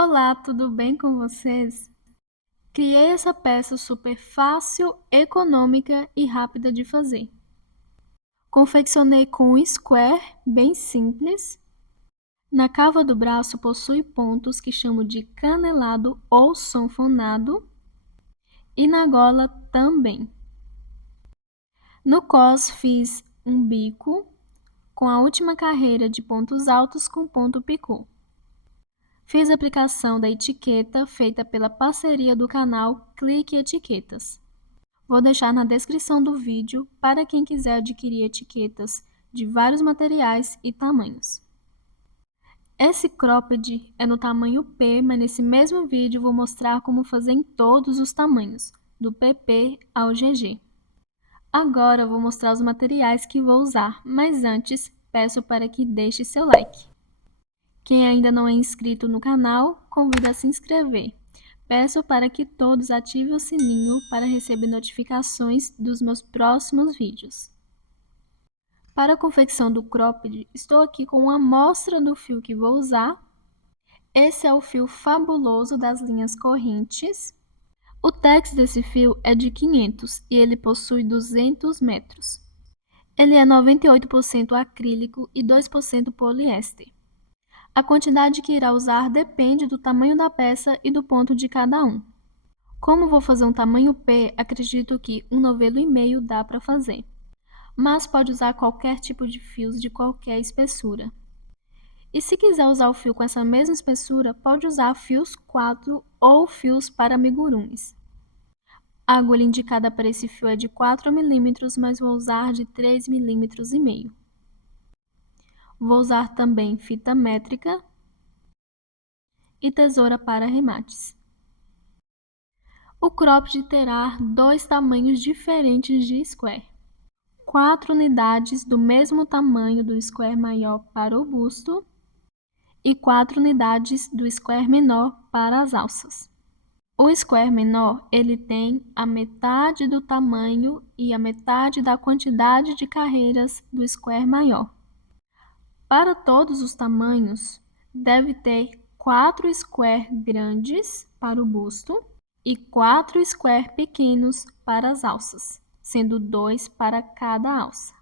Olá, tudo bem com vocês? Criei essa peça super fácil, econômica e rápida de fazer. Confeccionei com um square bem simples. Na cava do braço possui pontos que chamo de canelado ou sanfonado e na gola também. No cos fiz um bico com a última carreira de pontos altos com ponto picô. Fiz a aplicação da etiqueta feita pela parceria do canal Clique Etiquetas. Vou deixar na descrição do vídeo para quem quiser adquirir etiquetas de vários materiais e tamanhos. Esse cropped é no tamanho P, mas nesse mesmo vídeo vou mostrar como fazer em todos os tamanhos, do PP ao GG. Agora vou mostrar os materiais que vou usar, mas antes peço para que deixe seu like. Quem ainda não é inscrito no canal, convido a se inscrever. Peço para que todos ativem o sininho para receber notificações dos meus próximos vídeos. Para a confecção do cropped, estou aqui com uma amostra do fio que vou usar. Esse é o fio fabuloso das linhas correntes. O tex desse fio é de 500 e ele possui 200 metros. Ele é 98% acrílico e 2% poliéster. A quantidade que irá usar depende do tamanho da peça e do ponto de cada um. Como vou fazer um tamanho P, acredito que 1,5 novelo dá para fazer. Mas pode usar qualquer tipo de fios de qualquer espessura. E se quiser usar o fio com essa mesma espessura, pode usar fios 4 ou fios para amigurumis. A agulha indicada para esse fio é de 4 mm, mas vou usar de 3,5 mm. Vou usar também fita métrica e tesoura para arremates. O cropped terá dois tamanhos diferentes de square. 4 unidades do mesmo tamanho do square maior para o busto e 4 unidades do square menor para as alças. O square menor, ele tem a metade do tamanho e a metade da quantidade de carreiras do square maior. Para todos os tamanhos, deve ter 4 square grandes para o busto e 4 square pequenos para as alças, sendo 2 para cada alça.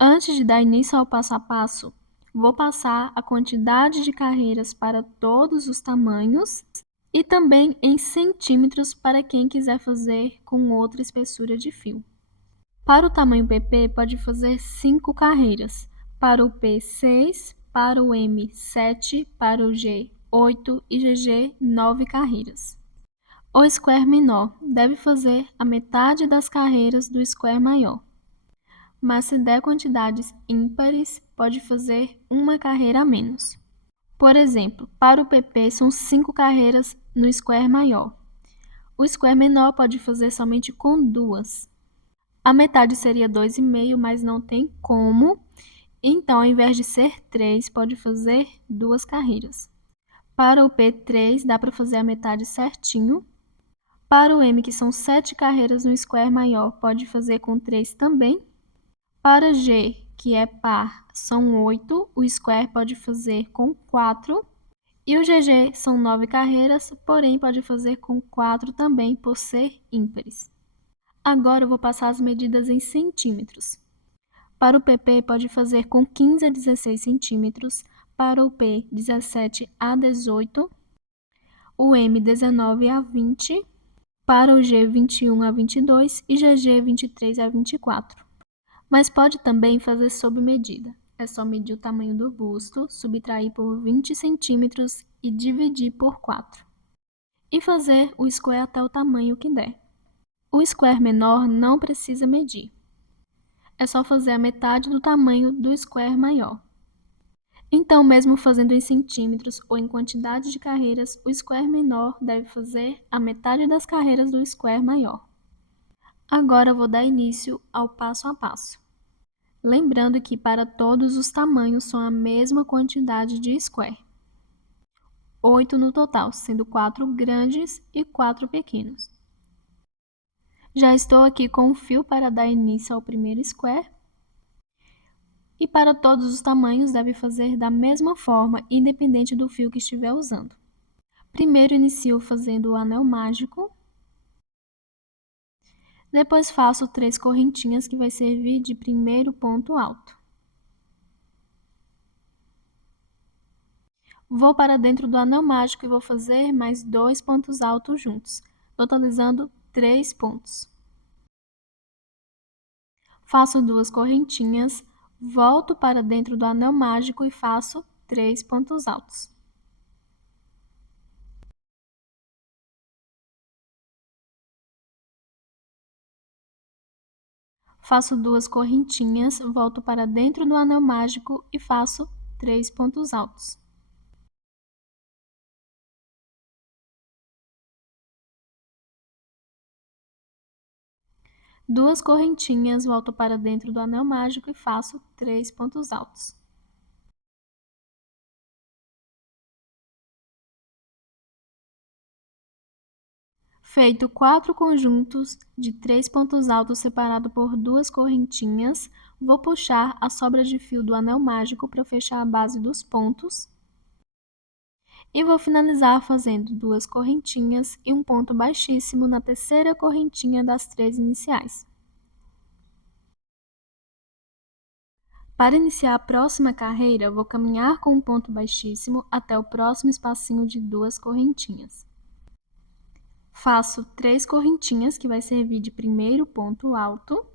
Antes de dar início ao passo a passo, vou passar a quantidade de carreiras para todos os tamanhos e também em centímetros para quem quiser fazer com outra espessura de fio. Para o tamanho PP, pode fazer 5 carreiras, para o P 6, para o M 7, para o G 8 e GG 9 carreiras. O square menor deve fazer a metade das carreiras do square maior, mas se der quantidades ímpares, pode fazer uma carreira a menos. Por exemplo, para o PP são 5 carreiras no square maior. O square menor pode fazer somente com 2. A metade seria 2,5, mas não tem como. Então, ao invés de ser 3, pode fazer 2 carreiras. Para o P3, dá para fazer a metade certinho. Para o M, que são 7 carreiras no square maior, pode fazer com 3 também. Para G, que é par, são 8, o square pode fazer com 4. E o GG são 9 carreiras, porém pode fazer com 4 também, por ser ímpares. Agora eu vou passar as medidas em centímetros. Para o PP, pode fazer com 15 a 16 centímetros, para o P, 17 a 18, o M, 19 a 20, para o G, 21 a 22 e GG, 23 a 24. Mas pode também fazer sob medida. É só medir o tamanho do busto, subtrair por 20 centímetros e dividir por 4. E fazer o square até o tamanho que der. O square menor não precisa medir. É só fazer a metade do tamanho do square maior. Então, mesmo fazendo em centímetros ou em quantidade de carreiras, o square menor deve fazer a metade das carreiras do square maior. Agora vou dar início ao passo a passo. Lembrando que para todos os tamanhos são a mesma quantidade de square. 8 no total, sendo 4 grandes e 4 pequenos. Já estou aqui com o fio para dar início ao primeiro square. E para todos os tamanhos deve fazer da mesma forma, independente do fio que estiver usando. Primeiro inicio fazendo o anel mágico. Depois faço 3 correntinhas que vai servir de primeiro ponto alto. Vou para dentro do anel mágico e vou fazer mais 2 pontos altos juntos, totalizando 3 pontos. Faço 2 correntinhas, volto para dentro do anel mágico e faço 3 pontos altos. Faço 2 correntinhas, volto para dentro do anel mágico e faço 3 pontos altos. Duas correntinhas, volto para dentro do anel mágico e faço 3 pontos altos. Feito 4 conjuntos de 3 pontos altos separado por 2 correntinhas, vou puxar a sobra de fio do anel mágico para fechar a base dos pontos. E vou finalizar fazendo 2 correntinhas e um ponto baixíssimo na terceira correntinha das 3 iniciais. Para iniciar a próxima carreira, vou caminhar com um ponto baixíssimo até o próximo espacinho de 2 correntinhas. Faço 3 correntinhas, que vai servir de primeiro ponto alto,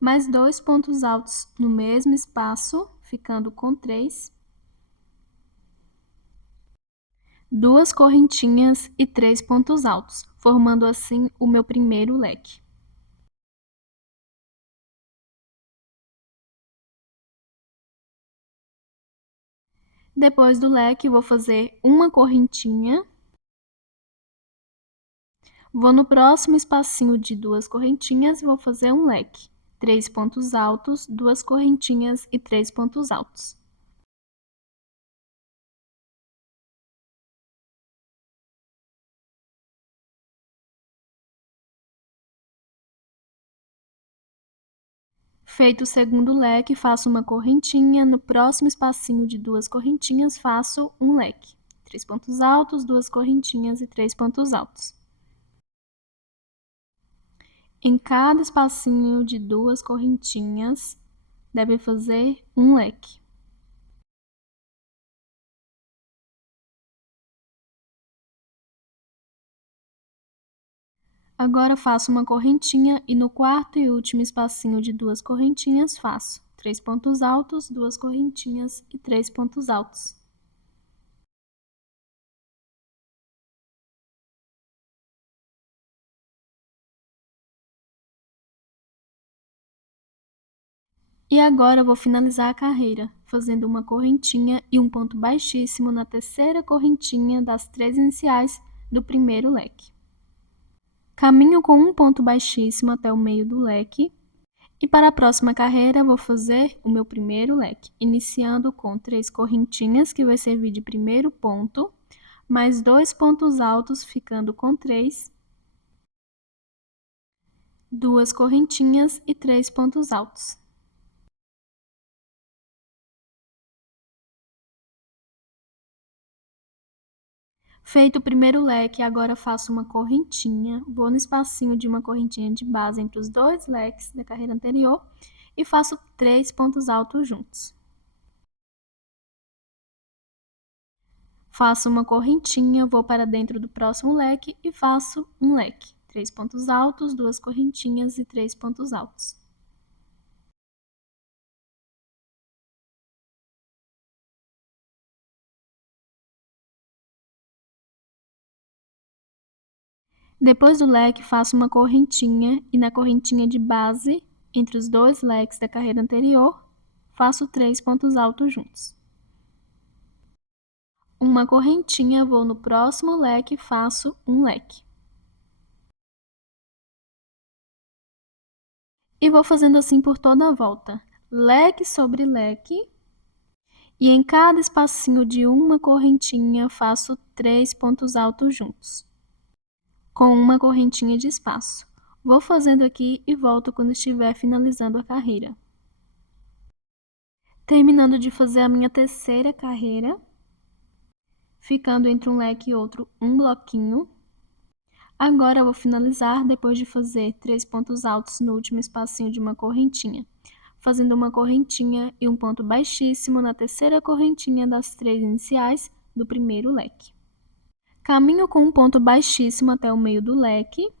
mais 2 pontos altos no mesmo espaço, ficando com 3. 2 correntinhas e 3 pontos altos, formando assim o meu primeiro leque. Depois do leque, vou fazer uma correntinha. Vou no próximo espacinho de 2 correntinhas e vou fazer um leque. 3 pontos altos, 2 correntinhas e 3 pontos altos. Feito o segundo leque, faço uma correntinha. No próximo espacinho de 2 correntinhas, faço um leque. 3 pontos altos, 2 correntinhas e 3 pontos altos. Em cada espacinho de 2 correntinhas, deve fazer um leque. Agora faço uma correntinha e no quarto e último espacinho de 2 correntinhas faço 3 pontos altos, 2 correntinhas e 3 pontos altos. E agora eu vou finalizar a carreira, fazendo uma correntinha e um ponto baixíssimo na terceira correntinha das 3 iniciais do primeiro leque. Caminho com um ponto baixíssimo até o meio do leque. E para a próxima carreira, vou fazer o meu primeiro leque, iniciando com 3 correntinhas, que vai servir de primeiro ponto, mais 2 pontos altos, ficando com 3, 2 correntinhas e 3 pontos altos. Feito o primeiro leque, agora faço uma correntinha, vou no espacinho de uma correntinha de base entre os 2 leques da carreira anterior e faço 3 pontos altos juntos. Faço uma correntinha, vou para dentro do próximo leque e faço um leque. 3 pontos altos, 2 correntinhas e 3 pontos altos. Depois do leque, faço uma correntinha e na correntinha de base, entre os 2 leques da carreira anterior, faço 3 pontos altos juntos. Uma correntinha, vou no próximo leque e faço um leque. E vou fazendo assim por toda a volta, leque sobre leque, e em cada espacinho de uma correntinha faço 3 pontos altos juntos, com uma correntinha de espaço. Vou fazendo aqui e volto quando estiver finalizando a carreira. Terminando de fazer a minha terceira carreira, ficando entre um leque e outro um bloquinho. Agora eu vou finalizar depois de fazer 3 pontos altos no último espacinho de uma correntinha, fazendo uma correntinha e um ponto baixíssimo na terceira correntinha das 3 iniciais do primeiro leque. Caminho com um ponto baixíssimo até o meio do leque.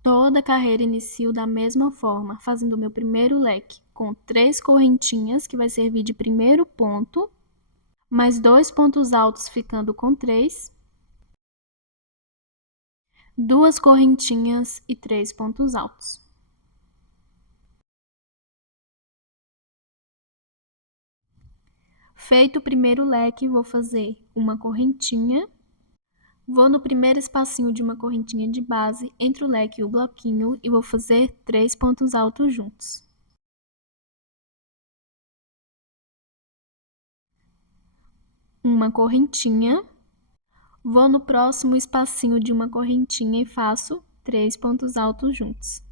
Toda a carreira inicio da mesma forma, fazendo o meu primeiro leque com 3 correntinhas, que vai servir de primeiro ponto, mais 2 pontos altos ficando com 3, 2 correntinhas e 3 pontos altos. Feito o primeiro leque, vou fazer uma correntinha. Vou no primeiro espacinho de uma correntinha de base, entre o leque e o bloquinho, e vou fazer 3 pontos altos juntos. Uma correntinha. Vou no próximo espacinho de uma correntinha e faço 3 pontos altos juntos.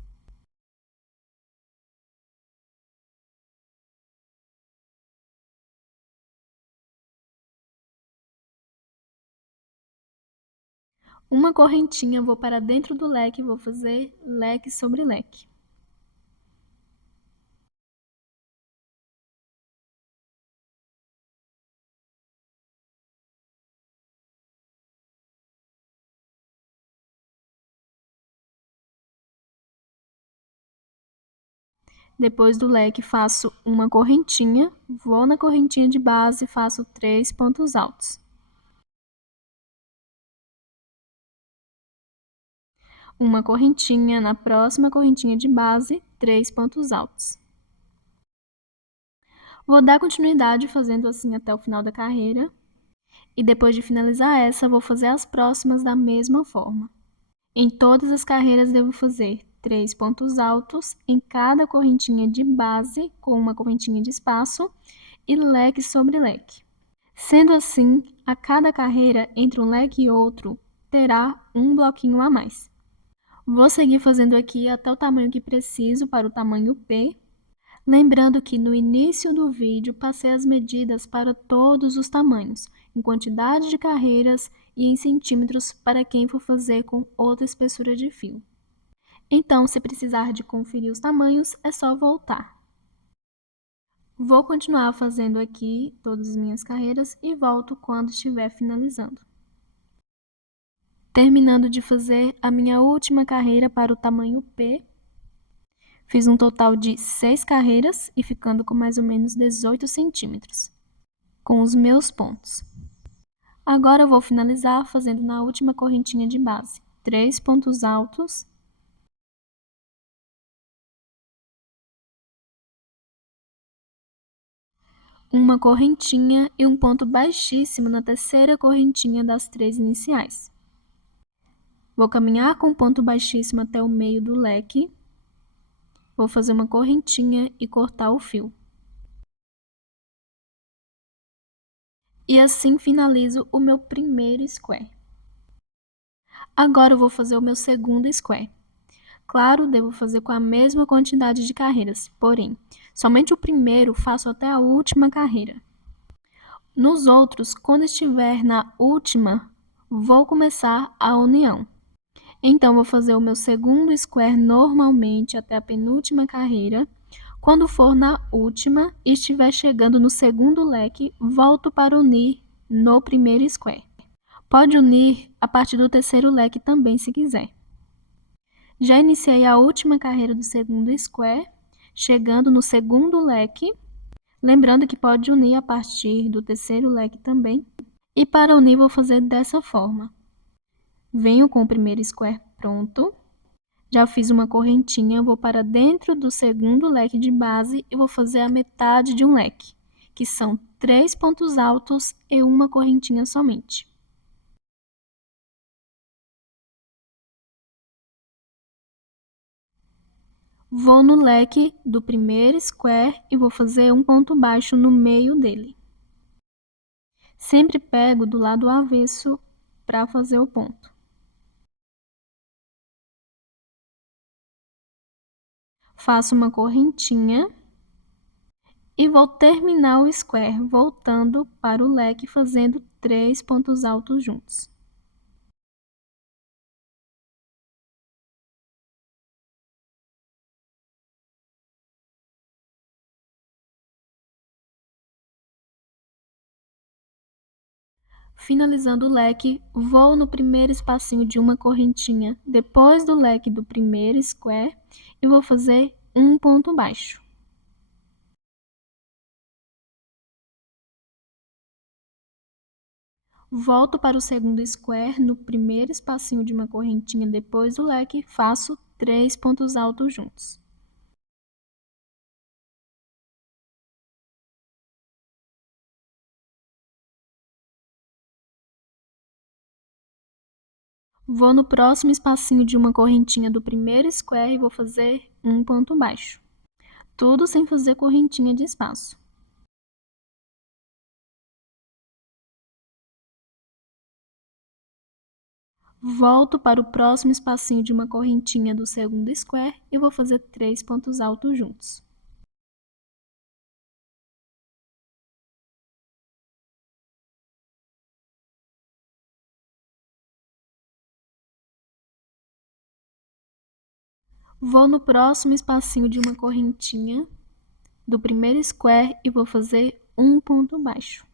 Uma correntinha, vou para dentro do leque e vou fazer leque sobre leque. Depois do leque, faço uma correntinha, vou na correntinha de base e faço 3 pontos altos. Uma correntinha, na próxima correntinha de base, 3 pontos altos. Vou dar continuidade fazendo assim até o final da carreira. E depois de finalizar essa, vou fazer as próximas da mesma forma. Em todas as carreiras, devo fazer 3 pontos altos em cada correntinha de base, com uma correntinha de espaço, e leque sobre leque. Sendo assim, a cada carreira, entre um leque e outro, terá um bloquinho a mais. Vou seguir fazendo aqui até o tamanho que preciso para o tamanho P. Lembrando que no início do vídeo passei as medidas para todos os tamanhos, em quantidade de carreiras e em centímetros para quem for fazer com outra espessura de fio. Então, se precisar de conferir os tamanhos, é só voltar. Vou continuar fazendo aqui todas as minhas carreiras e volto quando estiver finalizando. Terminando de fazer a minha última carreira para o tamanho P, fiz um total de 6 carreiras e ficando com mais ou menos 18 centímetros, com os meus pontos. Agora eu vou finalizar fazendo na última correntinha de base, 3 pontos altos, uma correntinha e um ponto baixíssimo na terceira correntinha das 3 iniciais. Vou caminhar com o ponto baixíssimo até o meio do leque, vou fazer uma correntinha e cortar o fio. E assim finalizo o meu primeiro square. Agora eu vou fazer o meu segundo square. Claro, devo fazer com a mesma quantidade de carreiras, porém, somente o primeiro faço até a última carreira. Nos outros, quando estiver na última, vou começar a união. Então, vou fazer o meu segundo square normalmente até a penúltima carreira. Quando for na última e estiver chegando no segundo leque, volto para unir no primeiro square. Pode unir a partir do terceiro leque também, se quiser. Já iniciei a última carreira do segundo square, chegando no segundo leque, lembrando que pode unir a partir do terceiro leque também. E para unir, vou fazer dessa forma. Venho com o primeiro square pronto, já fiz uma correntinha, vou para dentro do segundo leque de base e vou fazer a metade de um leque, que são 3 pontos altos e uma correntinha somente. Vou no leque do primeiro square e vou fazer um ponto baixo no meio dele. Sempre pego do lado avesso para fazer o ponto. Faço uma correntinha e vou terminar o square voltando para o leque fazendo 3 pontos altos juntos. Finalizando o leque, vou no primeiro espacinho de uma correntinha depois do leque do primeiro square e vou fazer um ponto baixo. Volto para o segundo square no primeiro espacinho de uma correntinha depois do leque, faço 3 pontos altos juntos. Vou no próximo espacinho de uma correntinha do primeiro square e vou fazer um ponto baixo. Tudo sem fazer correntinha de espaço. Volto para o próximo espacinho de uma correntinha do segundo square e vou fazer 3 pontos altos juntos. Vou no próximo espacinho de uma correntinha do primeiro square e vou fazer um ponto baixo.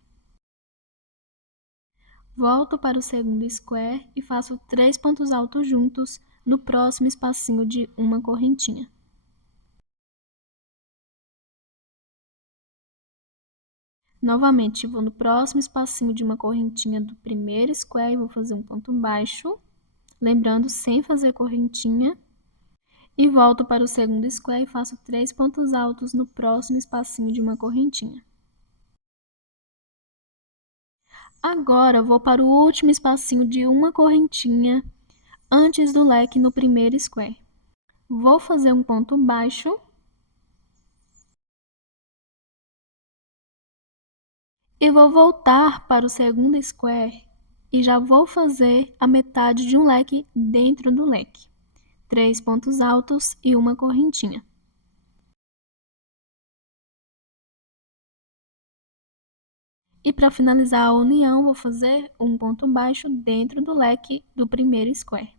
Volto para o segundo square e faço 3 pontos altos juntos no próximo espacinho de uma correntinha. Novamente, vou no próximo espacinho de uma correntinha do primeiro square e vou fazer um ponto baixo, lembrando, sem fazer correntinha. E volto para o segundo square e faço 3 pontos altos no próximo espacinho de uma correntinha. Agora, vou para o último espacinho de uma correntinha antes do leque no primeiro square. Vou fazer um ponto baixo e vou voltar para o segundo square e já vou fazer a metade de um leque dentro do leque. 3 pontos altos e uma correntinha. E para finalizar a união, vou fazer um ponto baixo dentro do leque do primeiro square.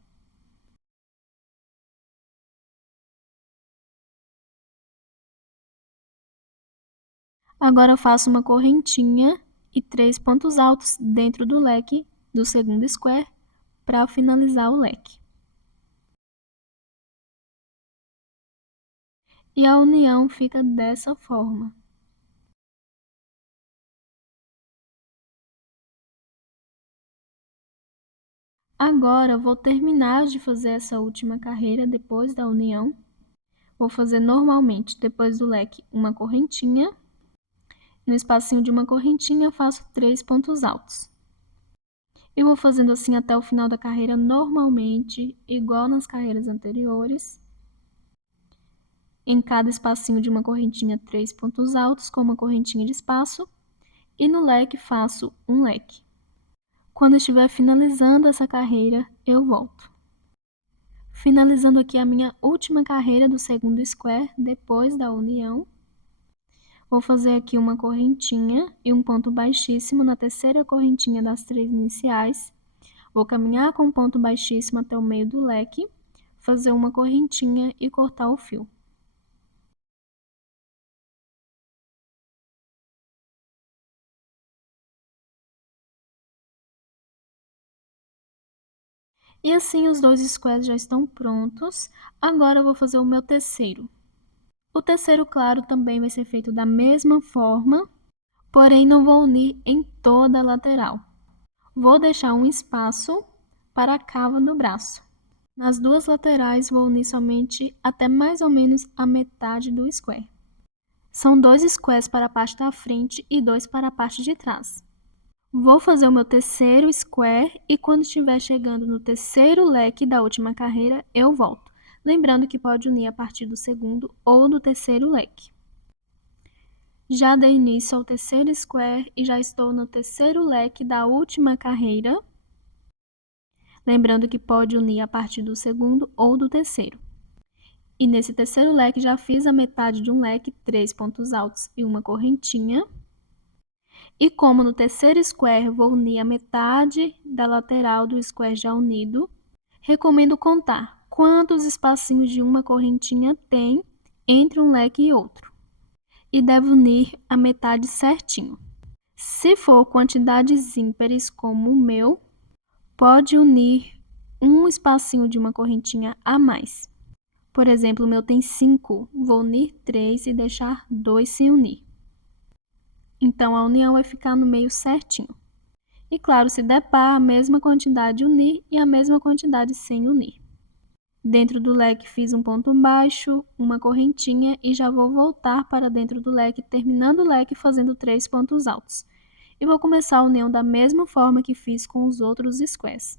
Agora eu faço uma correntinha e 3 pontos altos dentro do leque do segundo square para finalizar o leque. E a união fica dessa forma. Agora, vou terminar de fazer essa última carreira depois da união. Vou fazer normalmente, depois do leque, uma correntinha. No espacinho de uma correntinha, eu faço 3 pontos altos. E vou fazendo assim até o final da carreira normalmente, igual nas carreiras anteriores. Em cada espacinho de uma correntinha, 3 pontos altos com uma correntinha de espaço. E no leque, faço um leque. Quando estiver finalizando essa carreira, eu volto. Finalizando aqui a minha última carreira do segundo square, depois da união. Vou fazer aqui uma correntinha e um ponto baixíssimo na terceira correntinha das 3 iniciais. Vou caminhar com um ponto baixíssimo até o meio do leque, fazer uma correntinha e cortar o fio. E assim os 2 squares já estão prontos. Agora eu vou fazer o meu terceiro. O terceiro, claro, também vai ser feito da mesma forma, porém não vou unir em toda a lateral. Vou deixar um espaço para a cava do braço. Nas duas laterais, vou unir somente até mais ou menos a metade do square. São 2 squares para a parte da frente e 2 para a parte de trás. Vou fazer o meu terceiro square e quando estiver chegando no terceiro leque da última carreira, eu volto. Lembrando que pode unir a partir do segundo ou do terceiro leque. Já dei início ao terceiro square e já estou no terceiro leque da última carreira. Lembrando que pode unir a partir do segundo ou do terceiro. E nesse terceiro leque já fiz a metade de um leque, 3 pontos altos e uma correntinha. E como no terceiro square vou unir a metade da lateral do square já unido, recomendo contar quantos espacinhos de uma correntinha tem entre um leque e outro. E devo unir a metade certinho. Se for quantidades ímpares como o meu, pode unir um espacinho de uma correntinha a mais. Por exemplo, o meu tem 5, vou unir 3 e deixar 2 sem unir. Então, a união vai ficar no meio certinho. E claro, se der par, a mesma quantidade unir e a mesma quantidade sem unir. Dentro do leque fiz um ponto baixo, uma correntinha e já vou voltar para dentro do leque, terminando o leque fazendo 3 pontos altos. E vou começar a união da mesma forma que fiz com os outros squares.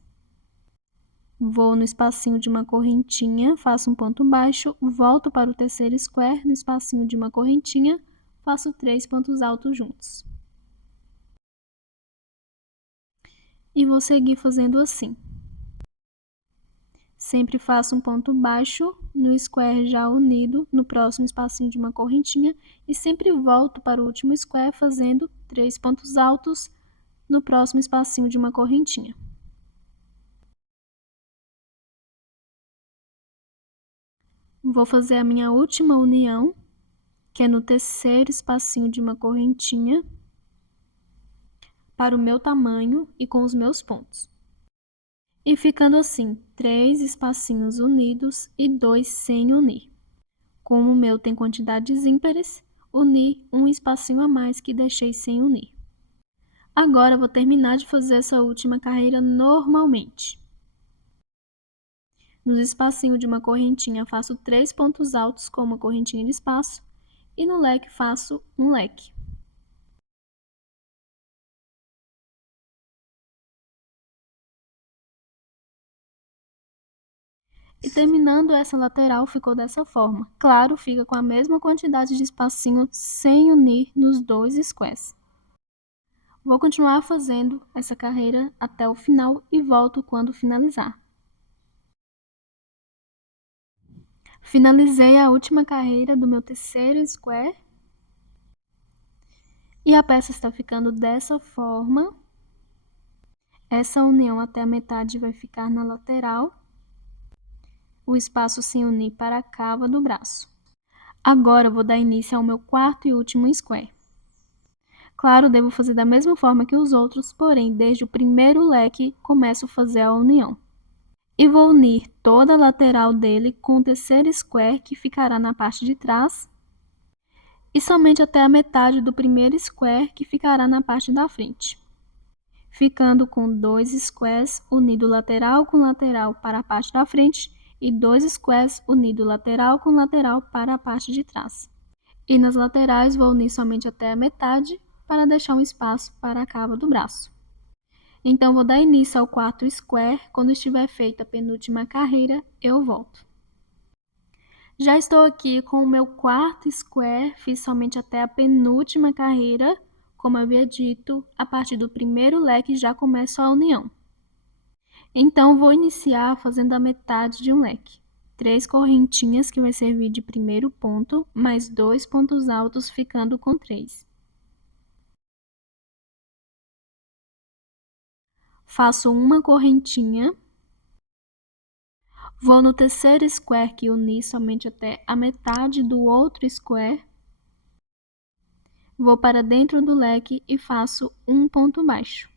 Vou no espacinho de uma correntinha, faço um ponto baixo, volto para o terceiro square, no espacinho de uma correntinha, faço 3 pontos altos juntos. E vou seguir fazendo assim. Sempre faço um ponto baixo no square já unido, no próximo espacinho de uma correntinha, e sempre volto para o último square fazendo 3 pontos altos no próximo espacinho de uma correntinha. Vou fazer a minha última união, que é no terceiro espacinho de uma correntinha, para o meu tamanho e com os meus pontos. E ficando assim, 3 espacinhos unidos e 2 sem unir. Como o meu tem quantidades ímpares, uni um espacinho a mais que deixei sem unir. Agora vou terminar de fazer essa última carreira normalmente. Nos espacinhos de uma correntinha faço 3 pontos altos com uma correntinha de espaço e no leque faço um leque. E terminando essa lateral ficou dessa forma. Claro, fica com a mesma quantidade de espacinho sem unir nos dois squares. Vou continuar fazendo essa carreira até o final e volto quando finalizar. Finalizei a última carreira do meu terceiro square. E a peça está ficando dessa forma. Essa união até a metade vai ficar na lateral. O espaço sem unir para a cava do braço. Agora eu vou dar início ao meu quarto e último square. Claro, devo fazer da mesma forma que os outros, porém, desde o primeiro leque, começo a fazer a união. E vou unir toda a lateral dele com o terceiro square, que ficará na parte de trás, e somente até a metade do primeiro square, que ficará na parte da frente. Ficando com 2 squares unido lateral com lateral para a parte da frente e 2 squares unido lateral com lateral para a parte de trás. E nas laterais vou unir somente até a metade, para deixar um espaço para a cava do braço. Então, vou dar início ao quarto square, quando estiver feita a penúltima carreira, eu volto. Já estou aqui com o meu quarto square, fiz somente até a penúltima carreira, como eu havia dito, a partir do primeiro leque já começo a união. Então, vou iniciar fazendo a metade de um leque. 3 correntinhas que vai servir de primeiro ponto, mais 2 pontos altos ficando com 3. Faço uma correntinha, vou no terceiro square que uni somente até a metade do outro square, vou para dentro do leque e faço um ponto baixo.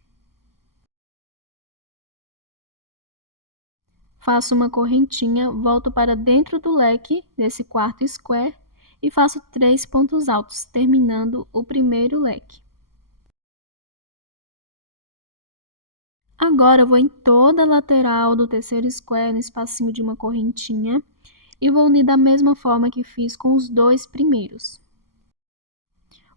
Faço uma correntinha, volto para dentro do leque desse quarto square e faço 3 pontos altos, terminando o primeiro leque. Agora, eu vou em toda a lateral do terceiro square, no espacinho de uma correntinha, e vou unir da mesma forma que fiz com os 2 primeiros.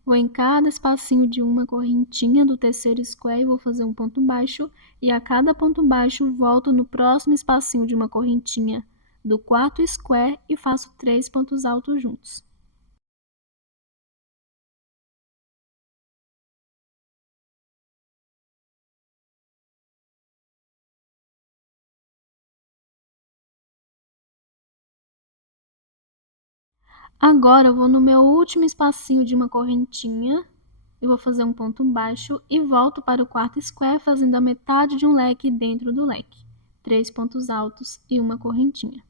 Vou em cada espacinho de uma correntinha do terceiro square e vou fazer um ponto baixo, e a cada ponto baixo volto no próximo espacinho de uma correntinha do quarto square e faço 3 pontos altos juntos. Agora, eu vou no meu último espacinho de uma correntinha eu vou fazer um ponto baixo e volto para o quarto square fazendo a metade de um leque dentro do leque. 3 pontos altos e uma correntinha.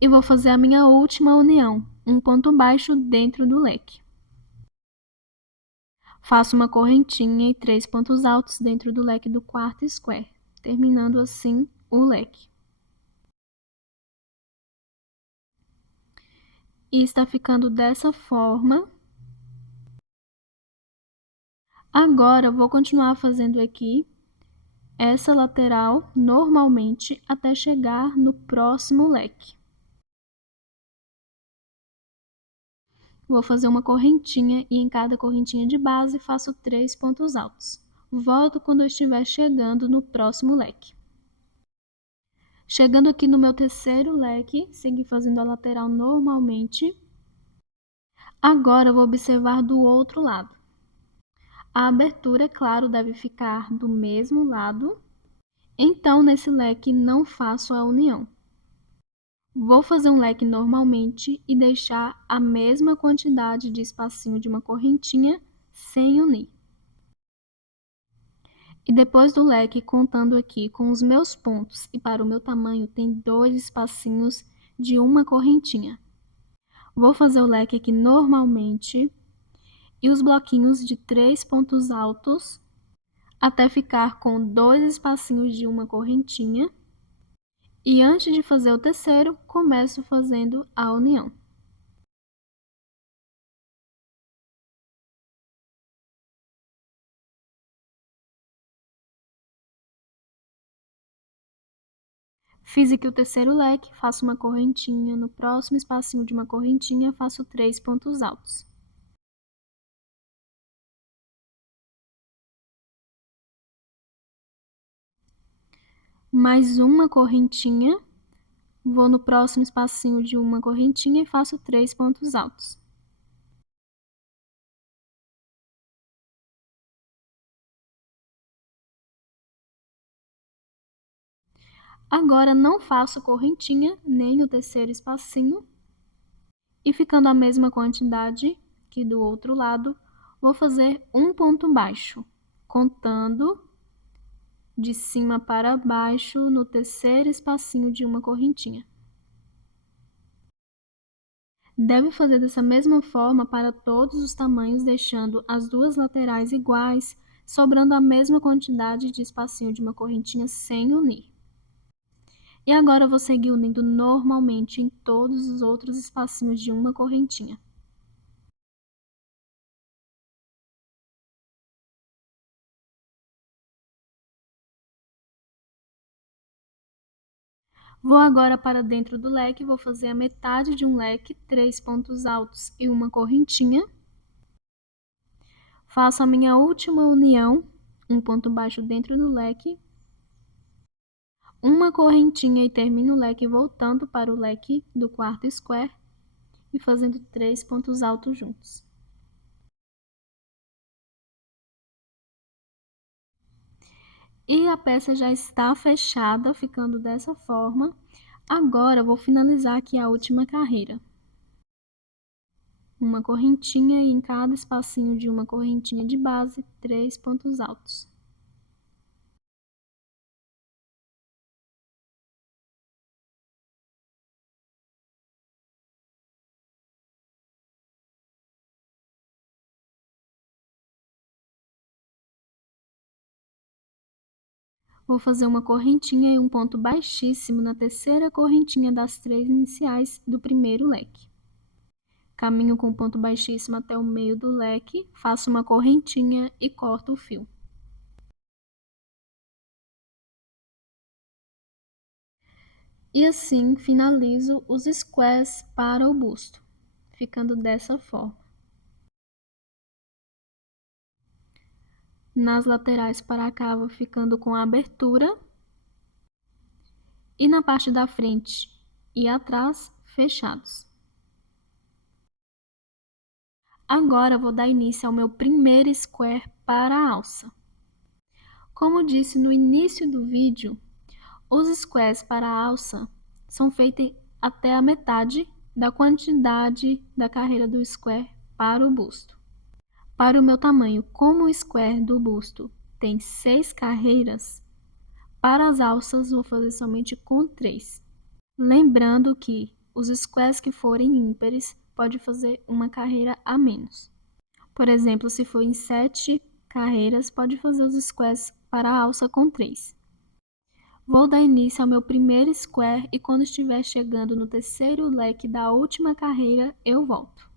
E vou fazer a minha última união, um ponto baixo dentro do leque. Faço uma correntinha e 3 pontos altos dentro do leque do quarto square, terminando assim o leque. E está ficando dessa forma. Agora, vou continuar fazendo aqui essa lateral normalmente até chegar no próximo leque. Vou fazer uma correntinha e em cada correntinha de base faço 3 pontos altos. Volto quando eu estiver chegando no próximo leque. Chegando aqui no meu terceiro leque, segui fazendo a lateral normalmente. Agora eu vou observar do outro lado. A abertura, é claro, deve ficar do mesmo lado. Então, nesse leque, não faço a união. Vou fazer um leque normalmente e deixar a mesma quantidade de espacinho de uma correntinha sem unir. E depois do leque, contando aqui com os meus pontos e para o meu tamanho, tem 2 espacinhos de uma correntinha. Vou fazer o leque aqui normalmente e os bloquinhos de 3 pontos altos até ficar com 2 espacinhos de uma correntinha. E antes de fazer o terceiro, começo fazendo a união. Fiz aqui o terceiro leque, faço uma correntinha, no próximo espacinho de uma correntinha, faço 3 pontos altos. Mais uma correntinha, vou no próximo espacinho de uma correntinha e faço 3 pontos altos. Agora não faço correntinha, nem o terceiro espacinho, e ficando a mesma quantidade que do outro lado, vou fazer um ponto baixo, contando de cima para baixo no terceiro espacinho de uma correntinha. Deve fazer dessa mesma forma para todos os tamanhos, deixando as duas laterais iguais, sobrando a mesma quantidade de espacinho de uma correntinha sem unir. E agora eu vou seguir unindo normalmente em todos os outros espacinhos de uma correntinha. Vou agora para dentro do leque, vou fazer a metade de um leque, 3 pontos altos e uma correntinha. Faço a minha última união, um ponto baixo dentro do leque, uma correntinha e termino o leque voltando para o leque do quarto square e fazendo 3 pontos altos juntos. E a peça já está fechada, ficando dessa forma. Agora, vou finalizar aqui a última carreira. Uma correntinha e em cada espacinho de uma correntinha de base, 3 pontos altos. Vou fazer uma correntinha e um ponto baixíssimo na terceira correntinha das 3 iniciais do primeiro leque. Caminho com ponto baixíssimo até o meio do leque, faço uma correntinha e corto o fio. E assim finalizo os squares para o busto, ficando dessa forma. Nas laterais para cá vou ficando com a abertura. E na parte da frente e atrás, fechados. Agora vou dar início ao meu primeiro square para a alça. Como disse no início do vídeo, os squares para a alça são feitos até a metade da quantidade da carreira do square para o busto. Para o meu tamanho, como o square do busto tem 6 carreiras, para as alças vou fazer somente com 3. Lembrando que os squares que forem ímpares pode fazer uma carreira a menos. Por exemplo, se for em 7 carreiras, pode fazer os squares para a alça com 3. Vou dar início ao meu primeiro square e quando estiver chegando no terceiro leque da última carreira, eu volto.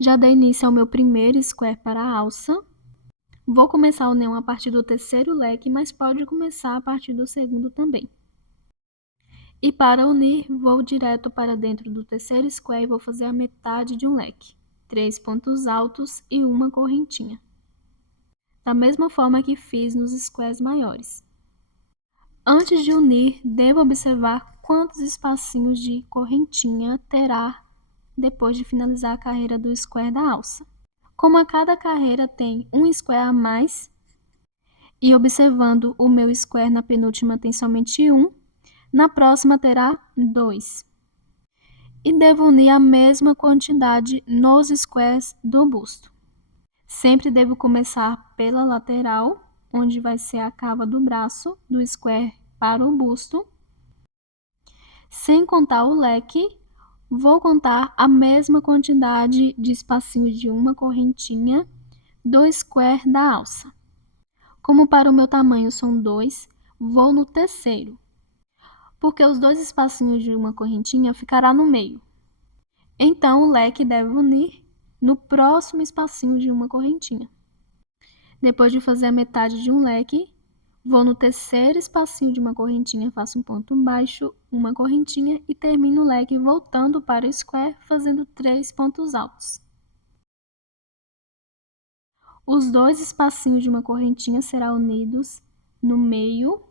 Já dei início ao meu primeiro square para a alça. Vou começar a união a partir do terceiro leque, mas pode começar a partir do segundo também. E para unir, vou direto para dentro do terceiro square e vou fazer a metade de um leque. 3 pontos altos e uma correntinha. Da mesma forma que fiz nos squares maiores. Antes de unir, devo observar quantos espacinhos de correntinha terá depois de finalizar a carreira do square da alça. Como a cada carreira tem um square a mais, e observando o meu square na penúltima tem somente um, na próxima terá 2. E devo unir a mesma quantidade nos squares do busto. Sempre devo começar pela lateral, onde vai ser a cava do braço do square para o busto. Sem contar o leque, vou contar a mesma quantidade de espacinhos de uma correntinha do square da alça. Como para o meu tamanho são 2, vou no terceiro, porque os 2 espacinhos de uma correntinha ficará no meio. Então, o leque deve unir no próximo espacinho de uma correntinha. Depois de fazer a metade de um leque, vou no terceiro espacinho de uma correntinha, faço um ponto baixo, uma correntinha e termino o leque voltando para o square, fazendo 3 pontos altos. Os 2 espacinhos de uma correntinha serão unidos no meio.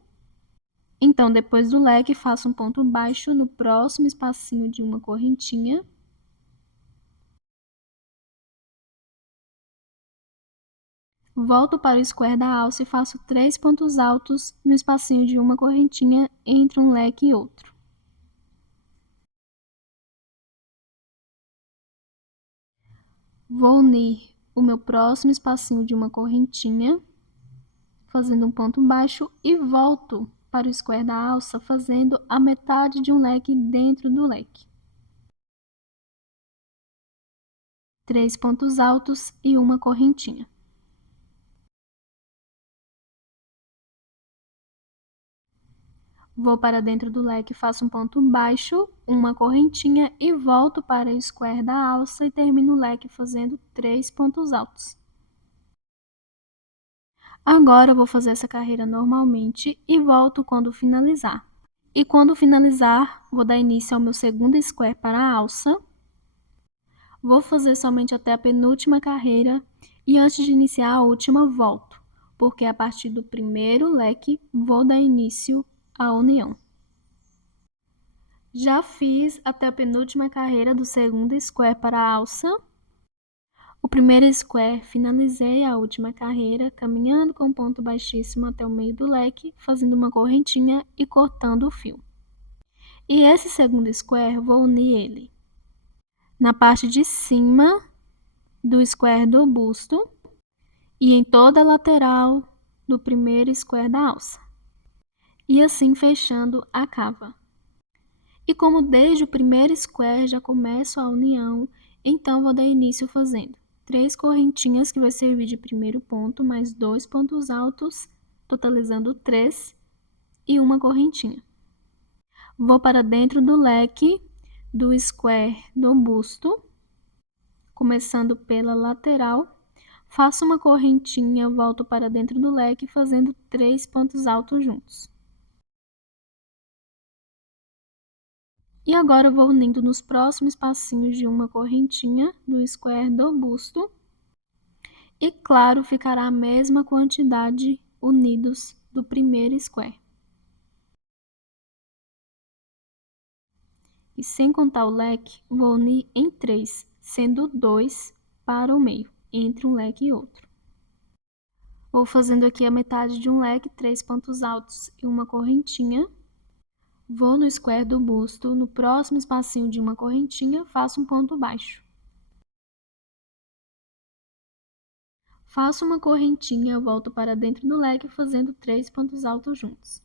Então, depois do leque, faço um ponto baixo no próximo espacinho de uma correntinha. Volto para o square da alça e faço 3 pontos altos no espacinho de uma correntinha entre um leque e outro. Vou unir o meu próximo espacinho de uma correntinha, fazendo um ponto baixo e volto para o square da alça, fazendo a metade de um leque dentro do leque. 3 pontos altos e uma correntinha. Vou para dentro do leque, faço um ponto baixo, uma correntinha e volto para o square da alça e termino o leque fazendo 3 pontos altos. Agora, vou fazer essa carreira normalmente e volto quando finalizar. E quando finalizar, vou dar início ao meu segundo square para a alça. Vou fazer somente até a penúltima carreira e antes de iniciar a última, volto, porque a partir do primeiro leque vou dar início à união. Já fiz até a penúltima carreira do segundo square para a alça. O primeiro square, finalizei a última carreira, caminhando com ponto baixíssimo até o meio do leque, fazendo uma correntinha e cortando o fio. E esse segundo square, vou unir ele na parte de cima do square do busto e em toda a lateral do primeiro square da alça. E assim fechando a cava. E como desde o primeiro square já começo a união, então vou dar início fazendo 3 correntinhas que vai servir de primeiro ponto, mais 2 pontos altos, totalizando 3 e uma correntinha. Vou para dentro do leque do square do busto, começando pela lateral, faço uma correntinha, volto para dentro do leque, fazendo 3 pontos altos juntos. E agora eu vou unindo nos próximos passinhos de uma correntinha do square do busto. E claro, ficará a mesma quantidade unidos do primeiro square. E sem contar o leque, vou unir em 3, sendo 2 para o meio, entre um leque e outro. Vou fazendo aqui a metade de um leque, 3 pontos altos e uma correntinha. Vou no square do busto, no próximo espacinho de uma correntinha, faço um ponto baixo. Faço uma correntinha, volto para dentro do leque fazendo 3 pontos altos juntos.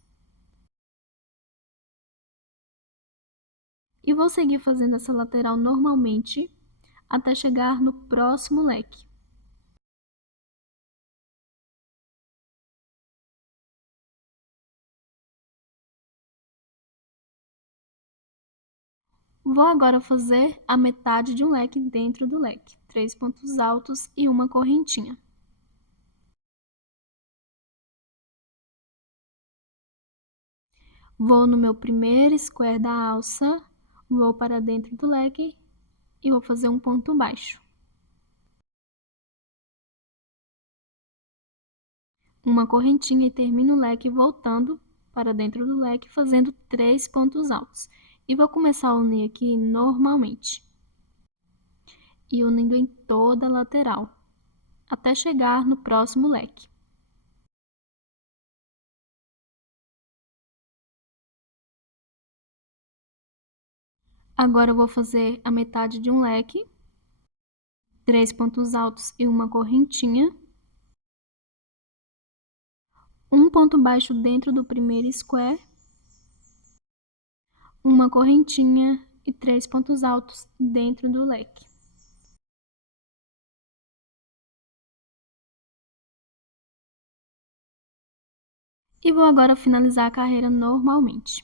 E vou seguir fazendo essa lateral normalmente até chegar no próximo leque. Vou agora fazer a metade de um leque dentro do leque, 3 pontos altos e uma correntinha. Vou no meu primeiro square da alça, vou para dentro do leque e vou fazer um ponto baixo. Uma correntinha e termino o leque voltando para dentro do leque, fazendo 3 pontos altos. E vou começar a unir aqui normalmente. E unindo em toda a lateral, até chegar no próximo leque. Agora eu vou fazer a metade de um leque, 3 pontos altos e uma correntinha. Um ponto baixo dentro do primeiro square, uma correntinha e 3 pontos altos dentro do leque. E vou agora finalizar a carreira normalmente.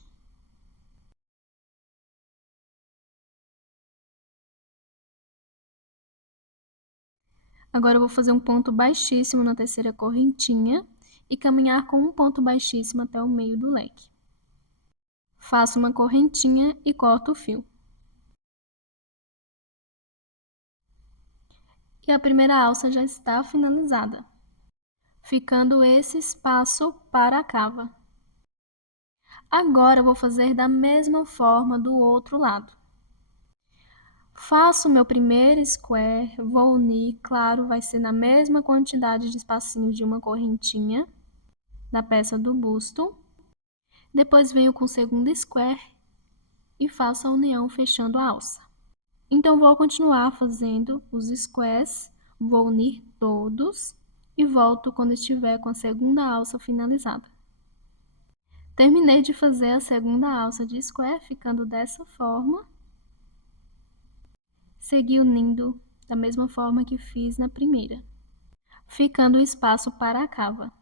Agora eu vou fazer um ponto baixíssimo na terceira correntinha e caminhar com um ponto baixíssimo até o meio do leque. Faço uma correntinha e corto o fio. E a primeira alça já está finalizada, ficando esse espaço para a cava. Agora eu vou fazer da mesma forma do outro lado. Faço meu primeiro square, vou unir, claro, vai ser na mesma quantidade de espacinhos de uma correntinha da peça do busto. Depois venho com o segundo square e faço a união fechando a alça. Então, vou continuar fazendo os squares, vou unir todos e volto quando estiver com a segunda alça finalizada. Terminei de fazer a segunda alça de square, ficando dessa forma. Segui unindo da mesma forma que fiz na primeira, ficando o espaço para a cava.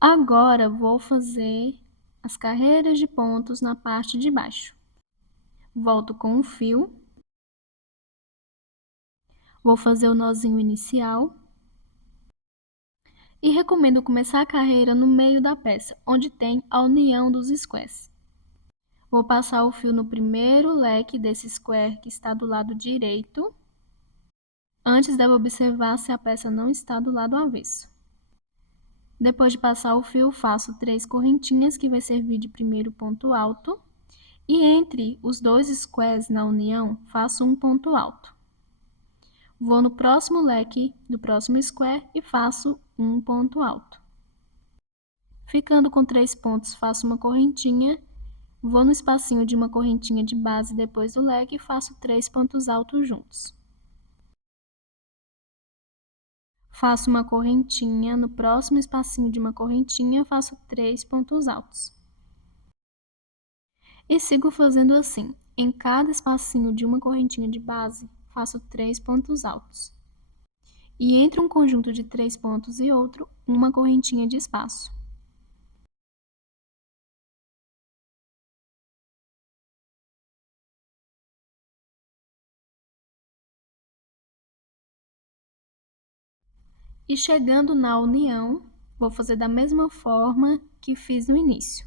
Agora vou fazer as carreiras de pontos na parte de baixo. Volto com o fio, vou fazer o nozinho inicial e recomendo começar a carreira no meio da peça, onde tem a união dos squares. Vou passar o fio no primeiro leque desse square que está do lado direito. Antes devo observar se a peça não está do lado avesso. Depois de passar o fio, faço 3 correntinhas, que vai servir de primeiro ponto alto. E entre os dois squares na união, faço um ponto alto. Vou no próximo leque do próximo square e faço um ponto alto. Ficando com 3 pontos, faço uma correntinha. Vou no espacinho de uma correntinha de base depois do leque e faço 3 pontos altos juntos. Faço uma correntinha, no próximo espacinho de uma correntinha, faço 3 pontos altos. E sigo fazendo assim. Em cada espacinho de uma correntinha de base, faço 3 pontos altos. E entre um conjunto de 3 pontos e outro, uma correntinha de espaço. E chegando na união, vou fazer da mesma forma que fiz no início.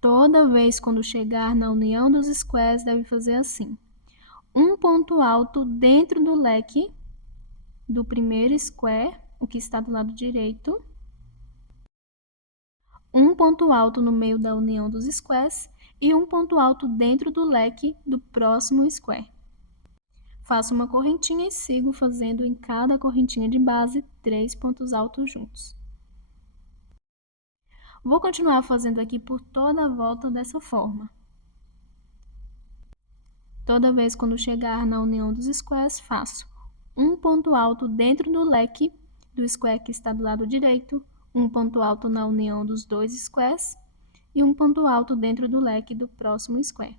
Toda vez quando chegar na união dos squares, deve fazer assim. Um ponto alto dentro do leque do primeiro square, o que está do lado direito. Um ponto alto no meio da união dos squares e um ponto alto dentro do leque do próximo square. Faço uma correntinha e sigo fazendo em cada correntinha de base 3 pontos altos juntos. Vou continuar fazendo aqui por toda a volta dessa forma. Toda vez quando chegar na união dos squares, faço um ponto alto dentro do leque do square que está do lado direito, um ponto alto na união dos dois squares e um ponto alto dentro do leque do próximo square.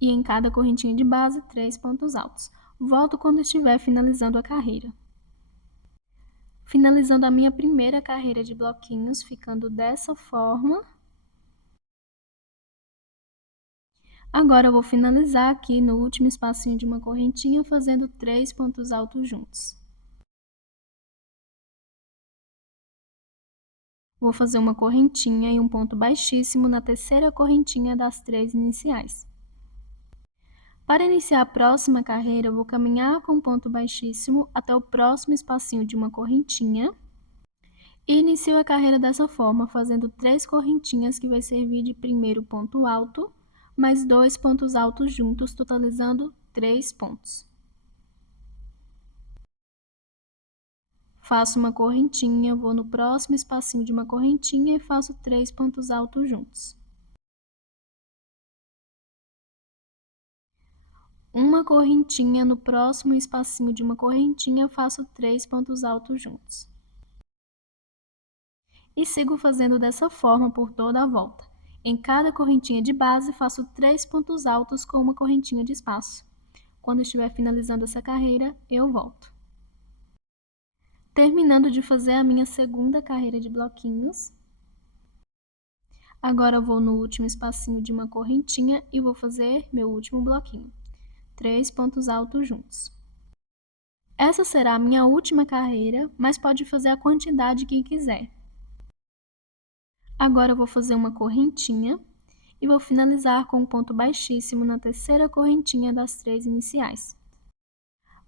E em cada correntinha de base, 3 pontos altos. Volto quando estiver finalizando a carreira. Finalizando a minha primeira carreira de bloquinhos, ficando dessa forma. Agora eu vou finalizar aqui no último espacinho de uma correntinha, fazendo 3 pontos altos juntos. Vou fazer uma correntinha e um ponto baixíssimo na terceira correntinha das 3 iniciais. Para iniciar a próxima carreira, eu vou caminhar com um ponto baixíssimo até o próximo espacinho de uma correntinha e inicio a carreira dessa forma, fazendo 3 correntinhas que vai servir de primeiro ponto alto, mais 2 pontos altos juntos, totalizando 3 pontos. Faço uma correntinha, vou no próximo espacinho de uma correntinha e faço 3 pontos altos juntos. Uma correntinha no próximo espacinho de uma correntinha, faço 3 pontos altos juntos. E sigo fazendo dessa forma por toda a volta. Em cada correntinha de base, faço 3 pontos altos com uma correntinha de espaço. Quando estiver finalizando essa carreira, eu volto. Terminando de fazer a minha segunda carreira de bloquinhos. Agora eu vou no último espacinho de uma correntinha e vou fazer meu último bloquinho. 3 pontos altos juntos. Essa será a minha última carreira, mas pode fazer a quantidade que quiser. Agora eu vou fazer uma correntinha e vou finalizar com um ponto baixíssimo na terceira correntinha das 3 iniciais.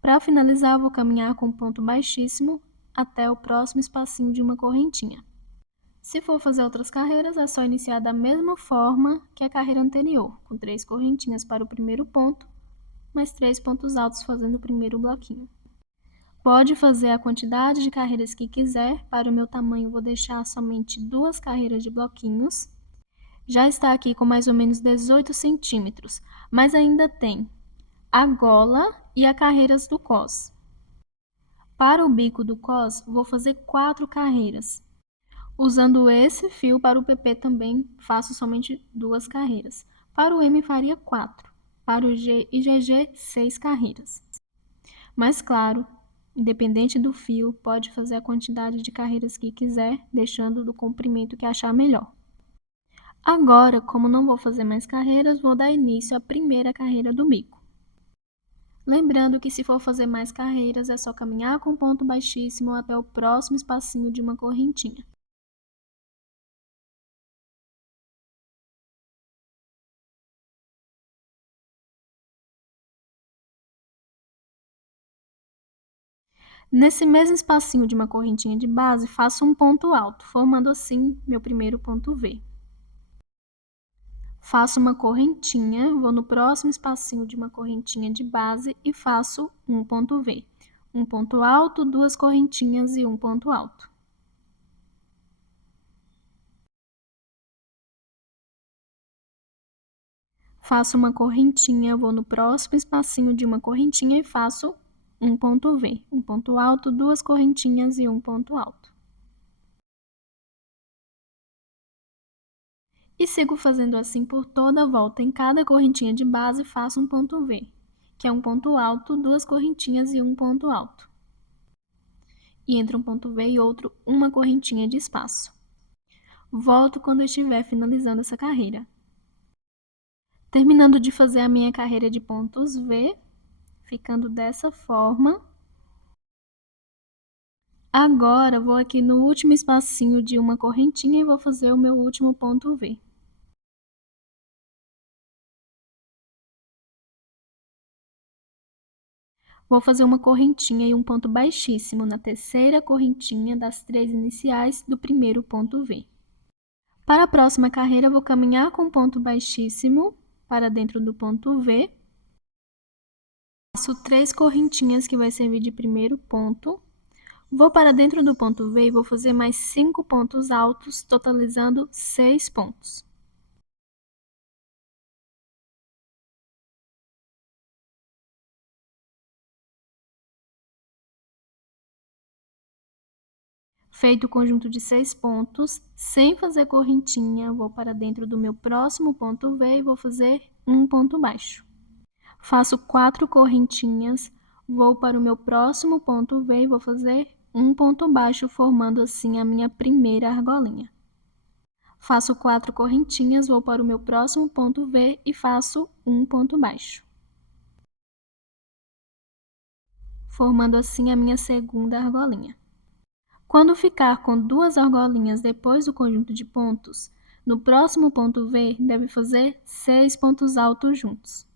Para finalizar, vou caminhar com um ponto baixíssimo até o próximo espacinho de uma correntinha. Se for fazer outras carreiras, é só iniciar da mesma forma que a carreira anterior, com 3 correntinhas para o primeiro ponto, mais 3 pontos altos fazendo o primeiro bloquinho. Pode fazer a quantidade de carreiras que quiser, para o meu tamanho vou deixar somente 2 carreiras de bloquinhos. Já está aqui com mais ou menos 18 centímetros, mas ainda tem a gola e as carreiras do cos. Para o bico do cos, vou fazer 4 carreiras. Usando esse fio para o PP também faço somente 2 carreiras. Para o M faria 4. Para o G e GG, 6 carreiras. Mas claro, independente do fio, pode fazer a quantidade de carreiras que quiser, deixando do comprimento que achar melhor. Agora, como não vou fazer mais carreiras, vou dar início à primeira carreira do bico. Lembrando que se for fazer mais carreiras, é só caminhar com ponto baixíssimo até o próximo espacinho de uma correntinha. Nesse mesmo espacinho de uma correntinha de base, faço um ponto alto, formando assim meu primeiro ponto V. Faço uma correntinha, vou no próximo espacinho de uma correntinha de base e faço um ponto V. Um ponto alto, 2 correntinhas e um ponto alto. Faço uma correntinha, vou no próximo espacinho de uma correntinha e faço um ponto V. Um ponto alto, 2 correntinhas e um ponto alto. E sigo fazendo assim por toda a volta. Em cada correntinha de base, faço um ponto V, que é um ponto alto, 2 correntinhas e um ponto alto. E entre um ponto V e outro, uma correntinha de espaço. Volto quando estiver finalizando essa carreira. Terminando de fazer a minha carreira de pontos V, ficando dessa forma. Agora, vou aqui no último espacinho de uma correntinha e vou fazer o meu último ponto V. Vou fazer uma correntinha e um ponto baixíssimo na terceira correntinha das 3 iniciais do primeiro ponto V. Para a próxima carreira, vou caminhar com ponto baixíssimo para dentro do ponto V. Faço 3 correntinhas que vai servir de primeiro ponto. Vou para dentro do ponto V e vou fazer mais 5 pontos altos, totalizando 6 pontos. Feito o conjunto de 6 pontos, sem fazer correntinha, vou para dentro do meu próximo ponto V e vou fazer um ponto baixo. Faço 4 correntinhas, vou para o meu próximo ponto V e vou fazer um ponto baixo, formando assim a minha primeira argolinha. Faço 4 correntinhas, vou para o meu próximo ponto V e faço um ponto baixo, formando assim a minha segunda argolinha. Quando ficar com 2 argolinhas depois do conjunto de pontos, no próximo ponto V, deve fazer 6 pontos altos juntos.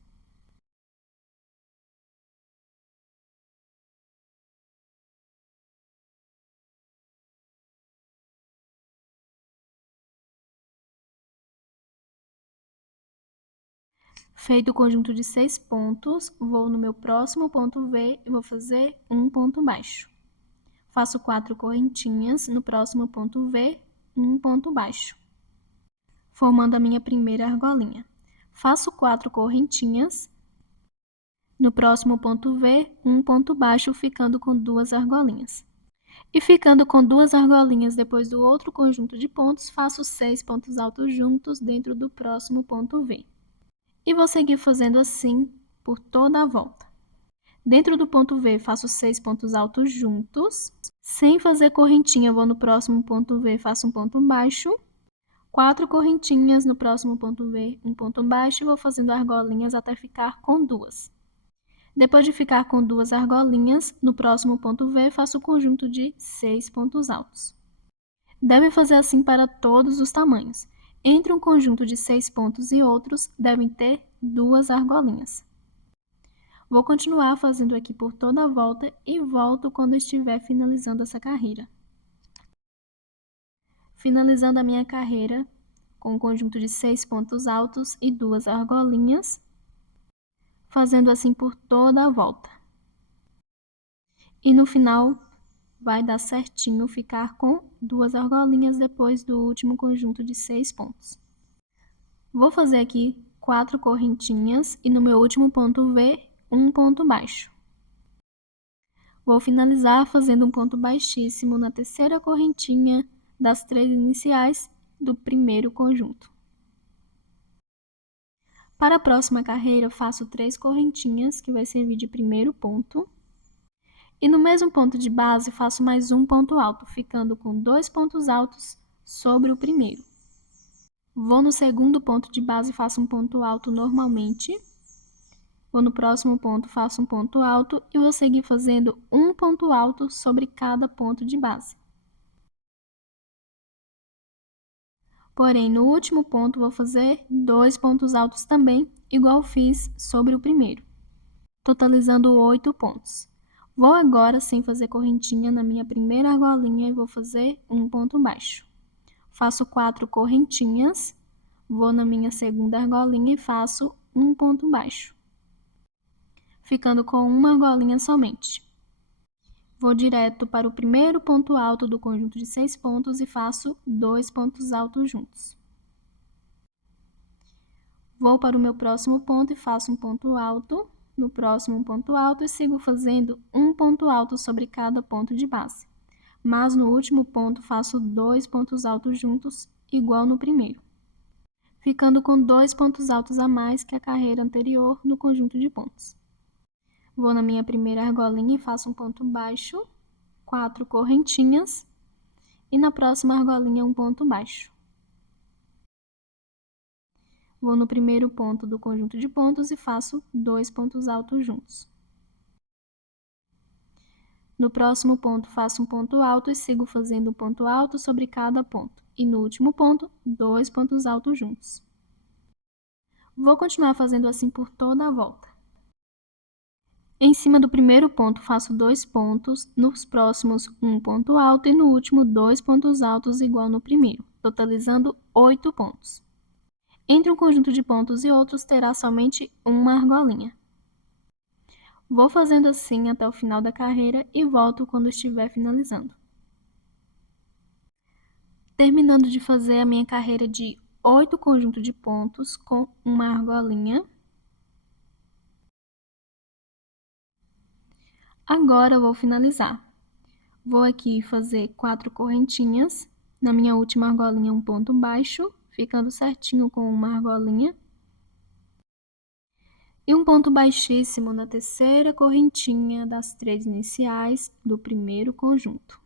Feito o conjunto de 6 pontos, vou no meu próximo ponto V e vou fazer um ponto baixo. Faço 4 correntinhas, no próximo ponto V, um ponto baixo, formando a minha primeira argolinha. Faço 4 correntinhas, no próximo ponto V, um ponto baixo, ficando com 2 argolinhas. E ficando com 2 argolinhas depois do outro conjunto de pontos, faço 6 pontos altos juntos dentro do próximo ponto V. E vou seguir fazendo assim por toda a volta. Dentro do ponto V, faço 6 pontos altos juntos. Sem fazer correntinha, vou no próximo ponto V, faço um ponto baixo. 4 correntinhas, no próximo ponto V, um ponto baixo. E vou fazendo argolinhas até ficar com 2. Depois de ficar com 2 argolinhas, no próximo ponto V, faço o conjunto de 6 pontos altos. Deve fazer assim para todos os tamanhos. Entre um conjunto de 6 pontos e outros, devem ter 2 argolinhas. Vou continuar fazendo aqui por toda a volta e volto quando estiver finalizando essa carreira. Finalizando a minha carreira com um conjunto de 6 pontos altos e 2 argolinhas, fazendo assim por toda a volta. E no final vai dar certinho ficar com 2 argolinhas depois do último conjunto de 6 pontos. Vou fazer aqui 4 correntinhas e no meu último ponto V, um ponto baixo. Vou finalizar fazendo um ponto baixíssimo na terceira correntinha das 3 iniciais do primeiro conjunto. Para a próxima carreira, eu faço 3 correntinhas, que vai servir de primeiro ponto. E no mesmo ponto de base, faço mais um ponto alto, ficando com 2 pontos altos sobre o primeiro. Vou no segundo ponto de base e faço um ponto alto normalmente. Vou no próximo ponto, faço um ponto alto e vou seguir fazendo um ponto alto sobre cada ponto de base. Porém, no último ponto, vou fazer 2 pontos altos também, igual fiz sobre o primeiro, totalizando 8 pontos. Vou agora, sem fazer correntinha, na minha primeira argolinha e vou fazer um ponto baixo. Faço 4 correntinhas, vou na minha segunda argolinha e faço um ponto baixo, ficando com uma argolinha somente. Vou direto para o primeiro ponto alto do conjunto de 6 pontos e faço 2 pontos altos juntos. Vou para o meu próximo ponto e faço um ponto alto, no próximo ponto alto e sigo fazendo um ponto alto sobre cada ponto de base. Mas no último ponto faço 2 pontos altos juntos, igual no primeiro, ficando com 2 pontos altos a mais que a carreira anterior no conjunto de pontos. Vou na minha primeira argolinha e faço um ponto baixo, 4 correntinhas, e na próxima argolinha um ponto baixo. Vou no primeiro ponto do conjunto de pontos e faço 2 pontos altos juntos. No próximo ponto, faço um ponto alto e sigo fazendo um ponto alto sobre cada ponto. E no último ponto, 2 pontos altos juntos. Vou continuar fazendo assim por toda a volta. Em cima do primeiro ponto, faço 2 pontos, nos próximos um ponto alto e no último 2 pontos altos igual no primeiro, totalizando 8 pontos. Entre um conjunto de pontos e outros, terá somente uma argolinha. Vou fazendo assim até o final da carreira e volto quando estiver finalizando. Terminando de fazer a minha carreira de 8 conjuntos de pontos com uma argolinha. Agora eu vou finalizar. Vou aqui fazer 4 correntinhas. Na minha última argolinha, um ponto baixo, ficando certinho com uma argolinha. E um ponto baixíssimo na terceira correntinha das 3 iniciais do primeiro conjunto.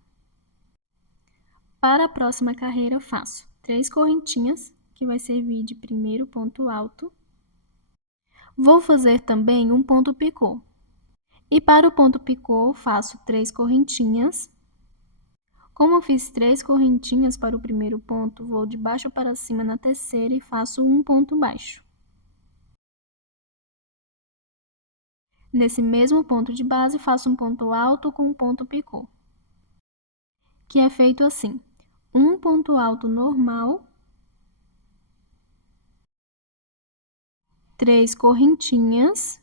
Para a próxima carreira, faço 3 correntinhas, que vai servir de primeiro ponto alto. Vou fazer também um ponto picô. E para o ponto picô, faço 3 correntinhas. Como eu fiz 3 correntinhas para o primeiro ponto, vou de baixo para cima na terceira e faço um ponto baixo. Nesse mesmo ponto de base, faço um ponto alto com um ponto picô, que é feito assim: um ponto alto normal, 3 correntinhas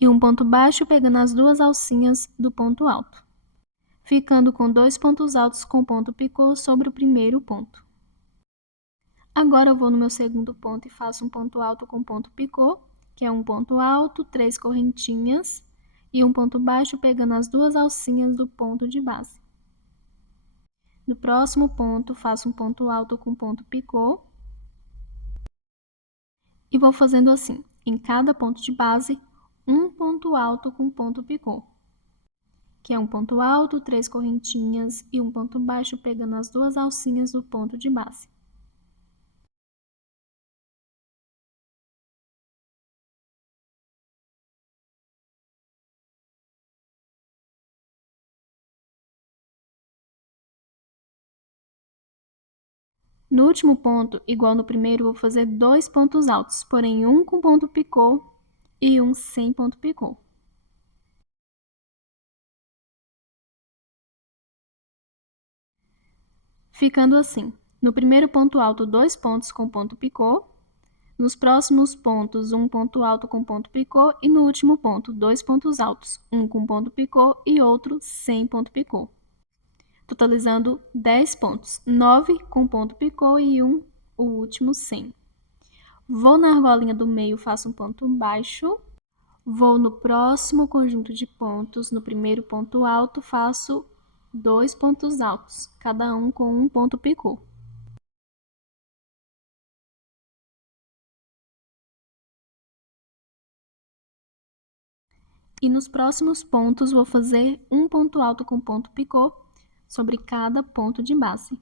e um ponto baixo pegando as 2 alcinhas do ponto alto, ficando com 2 pontos altos com ponto picô sobre o primeiro ponto. Agora eu vou no meu segundo ponto e faço um ponto alto com ponto picô, que é um ponto alto, 3 correntinhas e um ponto baixo pegando as 2 alcinhas do ponto de base. No próximo ponto, faço um ponto alto com ponto picô e vou fazendo assim, em cada ponto de base, um ponto alto com ponto picô, que é um ponto alto, 3 correntinhas e um ponto baixo pegando as 2 alcinhas do ponto de base. No último ponto, igual no primeiro, vou fazer 2 pontos altos, porém um com ponto picô e um sem ponto picô. Ficando assim, no primeiro ponto alto, 2 pontos com ponto picô, nos próximos pontos, um ponto alto com ponto picô e no último ponto, 2 pontos altos, um com ponto picô e outro sem ponto picô. Totalizando 10 pontos, 9 com ponto picô e um, o último sem. Vou na argolinha do meio, faço um ponto baixo. Vou no próximo conjunto de pontos, no primeiro ponto alto, faço 2 pontos altos, cada um com um ponto picô. E nos próximos pontos, vou fazer um ponto alto com ponto picô sobre cada ponto de base.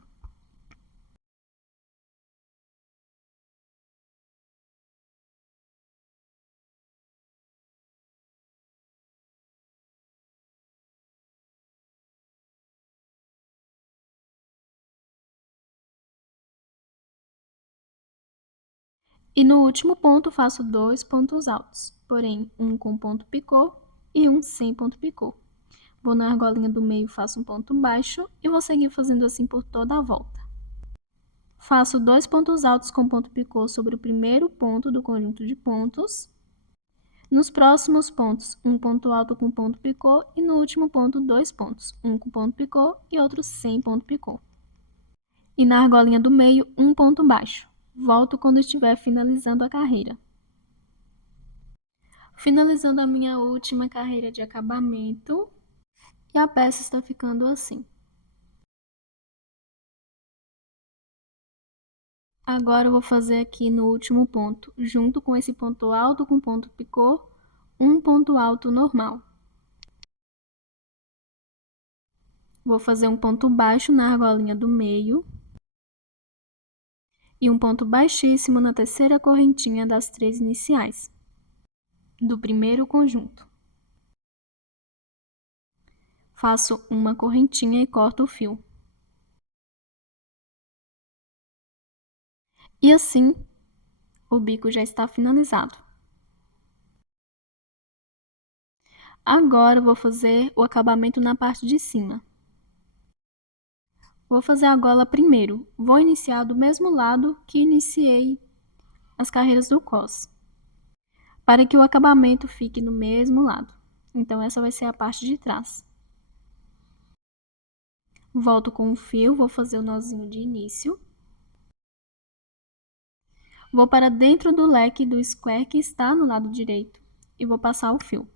E no último ponto, faço 2 pontos altos, porém um com ponto picô e um sem ponto picô. Vou na argolinha do meio, faço um ponto baixo e vou seguir fazendo assim por toda a volta. Faço 2 pontos altos com ponto picô sobre o primeiro ponto do conjunto de pontos. Nos próximos pontos, um ponto alto com ponto picô e no último ponto, 2 pontos, um com ponto picô e outro sem ponto picô. E na argolinha do meio, um ponto baixo. Volto quando estiver finalizando a carreira. Finalizando a minha última carreira de acabamento, e a peça está ficando assim. Agora eu vou fazer aqui no último ponto, junto com esse ponto alto com ponto picô, um ponto alto normal. Vou fazer um ponto baixo na argolinha do meio e um ponto baixíssimo na terceira correntinha das 3 iniciais do primeiro conjunto. Faço uma correntinha e corto o fio. E assim, o bico já está finalizado. Agora, eu vou fazer o acabamento na parte de cima. Vou fazer a gola primeiro. Vou iniciar do mesmo lado que iniciei as carreiras do cos, para que o acabamento fique no mesmo lado. Então, essa vai ser a parte de trás. Volto com o fio, vou fazer o nozinho de início. Vou para dentro do leque do square que está no lado direito e vou passar o fio.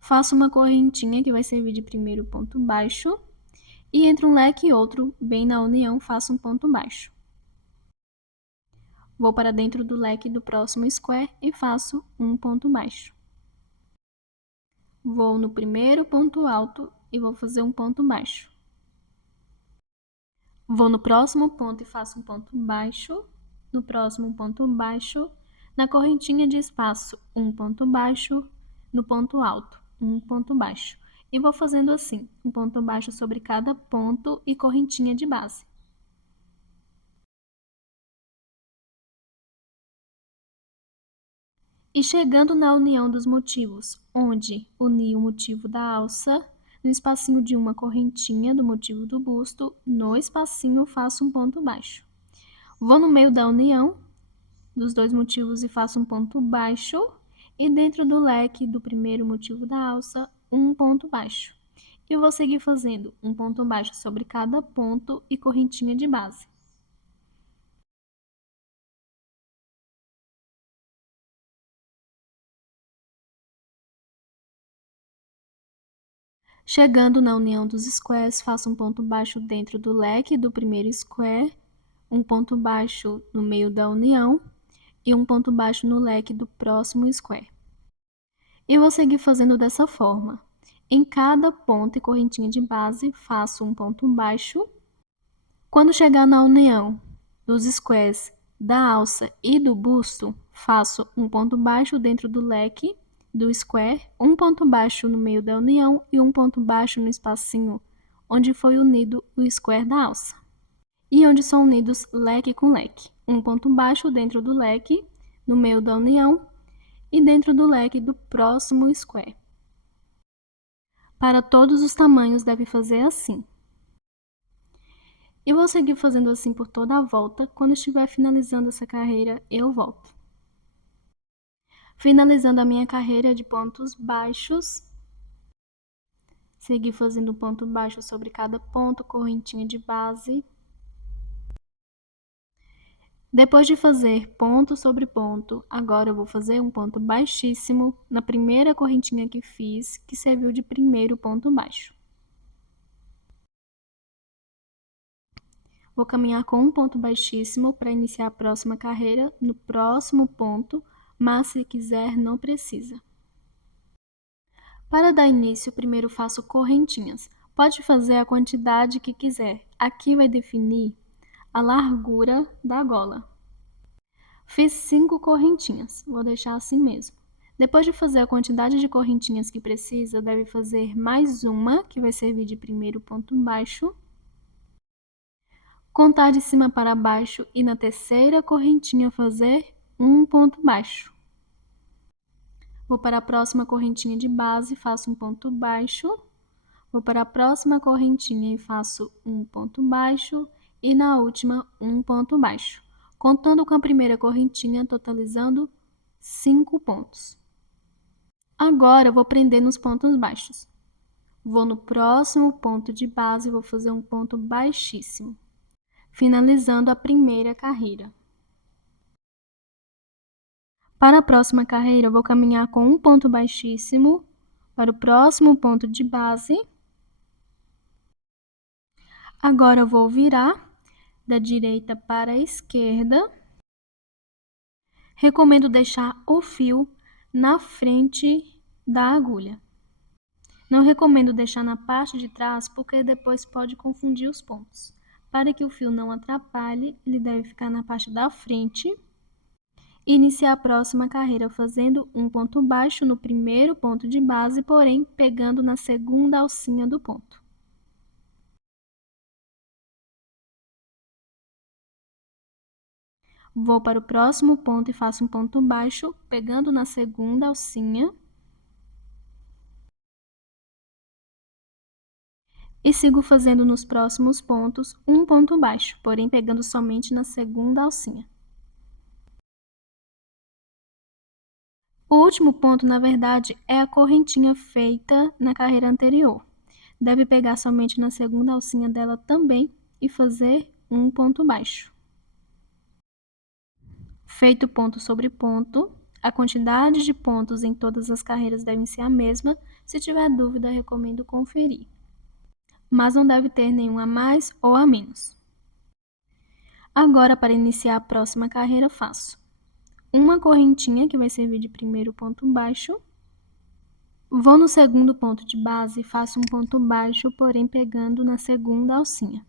Faço uma correntinha que vai servir de primeiro ponto baixo, e entre um leque e outro, bem na união, faço um ponto baixo. Vou para dentro do leque do próximo square e faço um ponto baixo. Vou no primeiro ponto alto e vou fazer um ponto baixo. Vou no próximo ponto e faço um ponto baixo, no próximo ponto baixo, na correntinha de espaço, um ponto baixo, no ponto alto, um ponto baixo. E vou fazendo assim, um ponto baixo sobre cada ponto e correntinha de base. E chegando na união dos motivos, onde uni o motivo da alça, no espacinho de uma correntinha do motivo do busto, no espacinho faço um ponto baixo. Vou no meio da união dos dois motivos e faço um ponto baixo, e dentro do leque do primeiro motivo da alça, um ponto baixo. E vou seguir fazendo um ponto baixo sobre cada ponto e correntinha de base. Chegando na união dos squares, faço um ponto baixo dentro do leque do primeiro square, um ponto baixo no meio da união e um ponto baixo no leque do próximo square. E vou seguir fazendo dessa forma. Em cada ponto e correntinha de base, faço um ponto baixo. Quando chegar na união dos squares da alça e do busto, faço um ponto baixo dentro do leque do square, um ponto baixo no meio da união e um ponto baixo no espacinho onde foi unido o square da alça. E onde são unidos leque com leque. Um ponto baixo dentro do leque, no meio da união e dentro do leque do próximo square. Para todos os tamanhos deve fazer assim. E vou seguir fazendo assim por toda a volta. Quando estiver finalizando essa carreira, eu volto. Finalizando a minha carreira de pontos baixos, seguir fazendo ponto baixo sobre cada ponto, correntinha de base. Depois de fazer ponto sobre ponto, agora eu vou fazer um ponto baixíssimo na primeira correntinha que fiz, que serviu de primeiro ponto baixo. Vou caminhar com um ponto baixíssimo para iniciar a próxima carreira no próximo ponto, mas se quiser, não precisa. Para dar início, primeiro faço correntinhas. Pode fazer a quantidade que quiser. Aqui vai definir a largura da gola. Fiz 5 correntinhas, vou deixar assim mesmo. Depois de fazer a quantidade de correntinhas que precisa, deve fazer mais uma, que vai servir de primeiro ponto baixo. Contar de cima para baixo e na terceira correntinha fazer um ponto baixo. Vou para a próxima correntinha de base, faço um ponto baixo. Vou para a próxima correntinha e faço um ponto baixo. E na última, um ponto baixo. Contando com a primeira correntinha, totalizando 5 pontos. Agora, eu vou prender nos pontos baixos. Vou no próximo ponto de base e vou fazer um ponto baixíssimo, finalizando a primeira carreira. Para a próxima carreira, eu vou caminhar com um ponto baixíssimo para o próximo ponto de base. Agora, eu vou virar da direita para a esquerda. Recomendo deixar o fio na frente da agulha. Não recomendo deixar na parte de trás, porque depois pode confundir os pontos. Para que o fio não atrapalhe, ele deve ficar na parte da frente. E iniciar a próxima carreira fazendo um ponto baixo no primeiro ponto de base, porém pegando na segunda alcinha do ponto. Vou para o próximo ponto e faço um ponto baixo, pegando na segunda alcinha. E sigo fazendo nos próximos pontos um ponto baixo, porém pegando somente na segunda alcinha. O último ponto, na verdade, é a correntinha feita na carreira anterior. Deve pegar somente na segunda alcinha dela também e fazer um ponto baixo. Feito ponto sobre ponto, A quantidade de pontos em todas as carreiras deve ser a mesma. Se tiver dúvida, recomendo conferir. Mas não deve ter nenhum a mais ou a menos. Agora, para iniciar a próxima carreira, faço uma correntinha, que vai servir de primeiro ponto baixo. Vou no segundo ponto de base e faço um ponto baixo, porém pegando na segunda alcinha.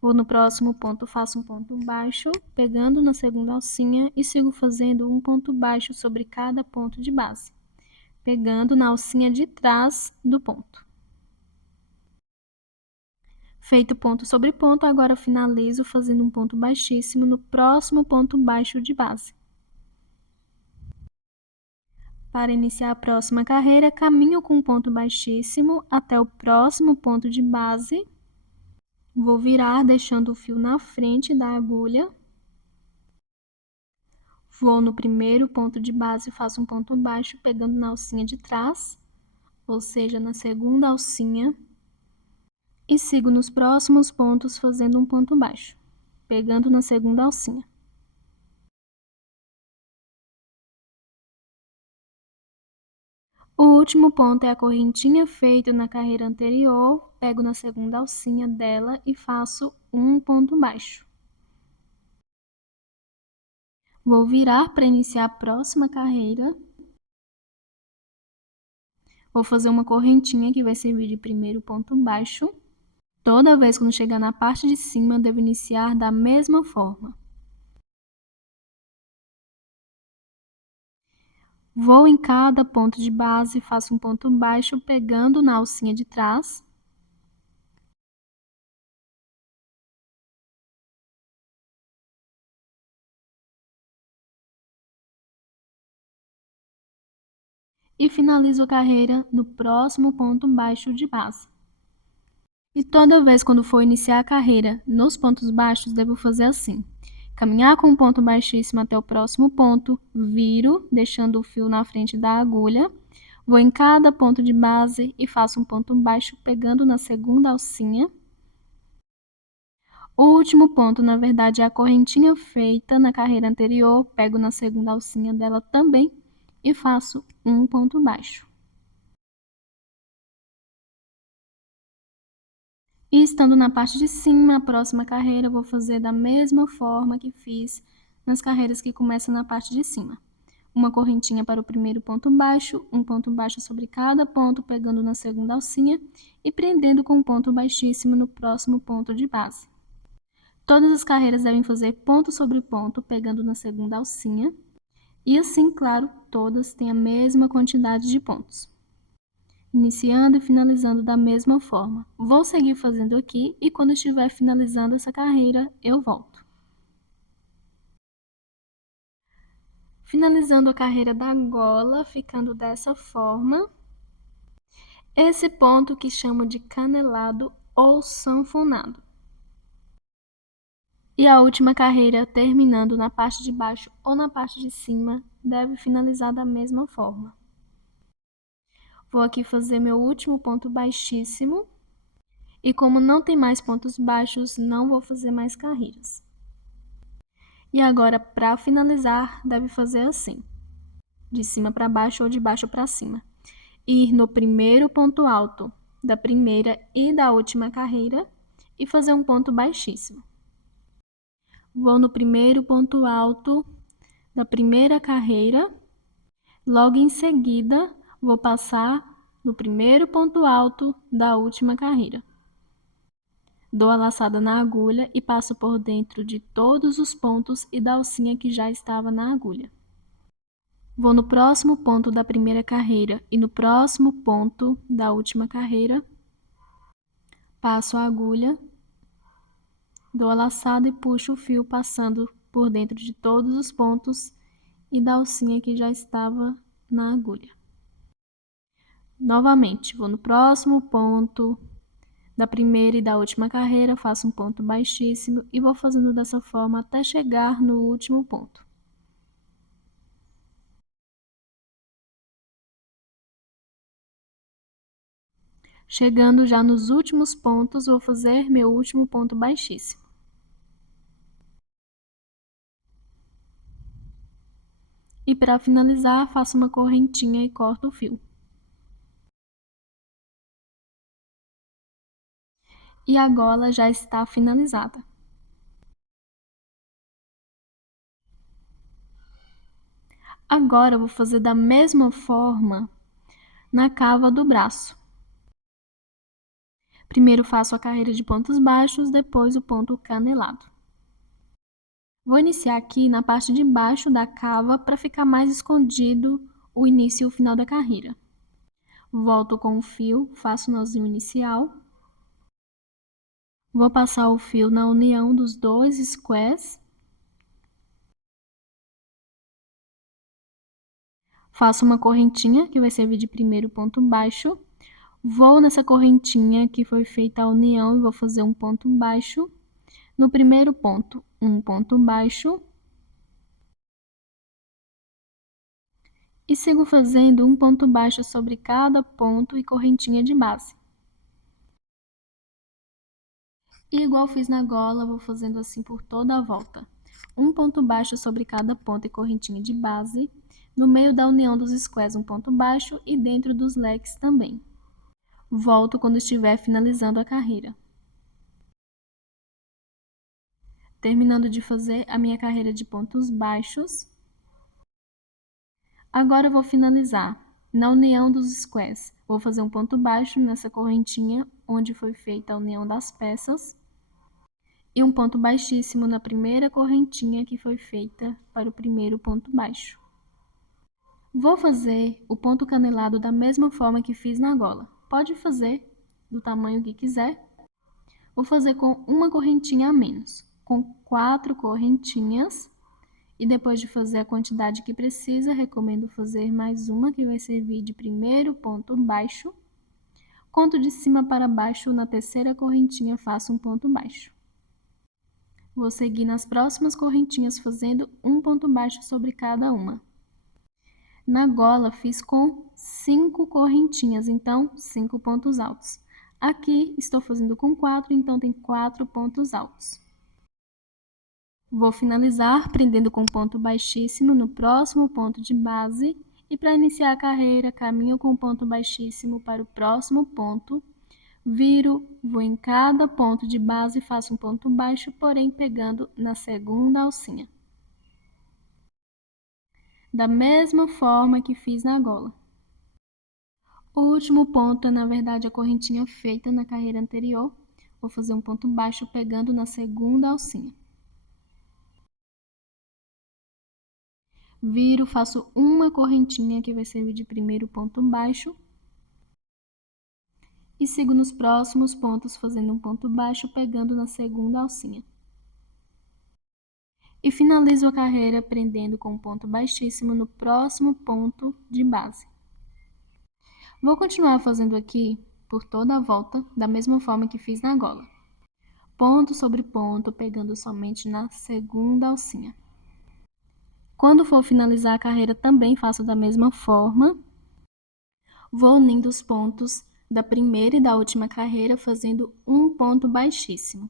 Vou no próximo ponto, faço um ponto baixo, pegando na segunda alcinha e sigo fazendo um ponto baixo sobre cada ponto de base, pegando na alcinha de trás do ponto. Feito ponto sobre ponto, agora finalizo fazendo um ponto baixíssimo no próximo ponto baixo de base. Para iniciar a próxima carreira, caminho com um ponto baixíssimo até o próximo ponto de base. Vou virar deixando o fio na frente da agulha. Vou no primeiro ponto de base e faço um ponto baixo pegando na alcinha de trás, ou seja, na segunda alcinha. E sigo nos próximos pontos fazendo um ponto baixo, pegando na segunda alcinha. O último ponto é a correntinha feita na carreira anterior, pego na segunda alcinha dela e faço um ponto baixo. Vou virar para iniciar a próxima carreira. Vou fazer uma correntinha que vai servir de primeiro ponto baixo. Toda vez quando chegar na parte de cima, devo iniciar da mesma forma. Vou em cada ponto de base, faço um ponto baixo pegando na alcinha de trás. E finalizo a carreira no próximo ponto baixo de base. E toda vez quando for iniciar a carreira nos pontos baixos, devo fazer assim. Caminhar com um ponto baixíssimo até o próximo ponto, viro, deixando o fio na frente da agulha. Vou em cada ponto de base e faço um ponto baixo pegando na segunda alcinha. O último ponto, na verdade, é a correntinha feita na carreira anterior, pego na segunda alcinha dela também e faço um ponto baixo. E estando na parte de cima, a próxima carreira eu vou fazer da mesma forma que fiz nas carreiras que começam na parte de cima. Uma correntinha para o primeiro ponto baixo, um ponto baixo sobre cada ponto, pegando na segunda alcinha e prendendo com um ponto baixíssimo no próximo ponto de base. Todas as carreiras devem fazer ponto sobre ponto, pegando na segunda alcinha. E assim, claro, todas têm a mesma quantidade de pontos. Iniciando e finalizando da mesma forma. Vou seguir fazendo aqui e quando estiver finalizando essa carreira, eu volto. Finalizando a carreira da gola, ficando dessa forma. Esse ponto que chamo de canelado ou sanfonado. E a última carreira, terminando na parte de baixo ou na parte de cima, deve finalizar da mesma forma. Vou aqui fazer meu último ponto baixíssimo. E como não tem mais pontos baixos, não vou fazer mais carreiras. E agora, para finalizar, deve fazer assim. De cima para baixo ou de baixo para cima. Ir no primeiro ponto alto da primeira e da última carreira e fazer um ponto baixíssimo. Vou no primeiro ponto alto da primeira carreira. Logo em seguida, vou passar no primeiro ponto alto da última carreira. Dou a laçada na agulha e passo por dentro de todos os pontos e da alcinha que já estava na agulha. Vou no próximo ponto da primeira carreira e no próximo ponto da última carreira. Passo a agulha, dou a laçada e puxo o fio passando por dentro de todos os pontos e da alcinha que já estava na agulha. Novamente, vou no próximo ponto da primeira e da última carreira, faço um ponto baixíssimo e vou fazendo dessa forma até chegar no último ponto. Chegando já nos últimos pontos, vou fazer meu último ponto baixíssimo. E para finalizar, faço uma correntinha e corto o fio. E a gola já está finalizada. Agora, eu vou fazer da mesma forma na cava do braço. Primeiro faço a carreira de pontos baixos, depois o ponto canelado. Vou iniciar aqui na parte de baixo da cava para ficar mais escondido o início e o final da carreira. Volto com o fio, faço o nozinho inicial. Vou passar o fio na união dos dois squares. Faço uma correntinha, que vai servir de primeiro ponto baixo. Vou nessa correntinha que foi feita a união e vou fazer um ponto baixo. No primeiro ponto, um ponto baixo. E sigo fazendo um ponto baixo sobre cada ponto e correntinha de base. E igual fiz na gola, vou fazendo assim por toda a volta. Um ponto baixo sobre cada ponto e correntinha de base. No meio da união dos squares, um ponto baixo e dentro dos leques também. Volto quando estiver finalizando a carreira. Terminando de fazer a minha carreira de pontos baixos. Agora eu vou finalizar na união dos squares. Vou fazer um ponto baixo nessa correntinha onde foi feita a união das peças. E um ponto baixíssimo na primeira correntinha que foi feita para o primeiro ponto baixo. Vou fazer o ponto canelado da mesma forma que fiz na gola. Pode fazer do tamanho que quiser. Vou fazer com uma correntinha a menos, com 4 correntinhas. E depois de fazer a quantidade que precisa, recomendo fazer mais uma que vai servir de primeiro ponto baixo. Conto de cima para baixo, na terceira correntinha faço um ponto baixo. Vou seguir nas próximas correntinhas fazendo um ponto baixo sobre cada uma. Na gola fiz com 5 correntinhas, então 5 pontos altos. Aqui estou fazendo com 4, então tem 4 pontos altos. Vou finalizar prendendo com ponto baixíssimo no próximo ponto de base e para iniciar a carreira, caminho com ponto baixíssimo para o próximo ponto. Viro, vou em cada ponto de base e faço um ponto baixo, porém pegando na segunda alcinha. Da mesma forma que fiz na gola. O último ponto é, na verdade, a correntinha feita na carreira anterior. Vou fazer um ponto baixo pegando na segunda alcinha. Viro, faço uma correntinha que vai servir de primeiro ponto baixo. E sigo nos próximos pontos fazendo um ponto baixo pegando na segunda alcinha. E finalizo a carreira prendendo com um ponto baixíssimo no próximo ponto de base. Vou continuar fazendo aqui por toda a volta, da mesma forma que fiz na gola. Ponto sobre ponto, pegando somente na segunda alcinha. Quando for finalizar a carreira, também faço da mesma forma. Vou unindo os pontos da primeira e da última carreira, fazendo um ponto baixíssimo.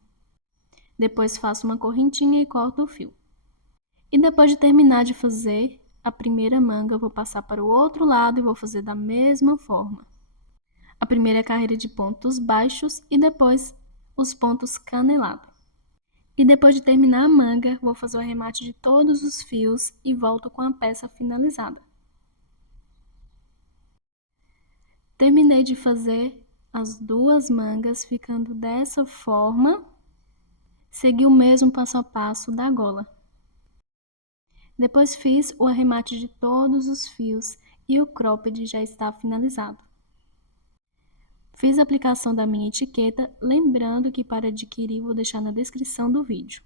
Depois faço uma correntinha e corto o fio. E depois de terminar de fazer a primeira manga, vou passar para o outro lado e vou fazer da mesma forma. A primeira é a carreira de pontos baixos e depois os pontos canelados. E depois de terminar a manga, vou fazer o arremate de todos os fios e volto com a peça finalizada. Terminei de fazer as duas mangas, ficando dessa forma. Segui o mesmo passo a passo da gola. Depois fiz o arremate de todos os fios e o cropped já está finalizado. Fiz a aplicação da minha etiqueta, lembrando que para adquirir vou deixar na descrição do vídeo.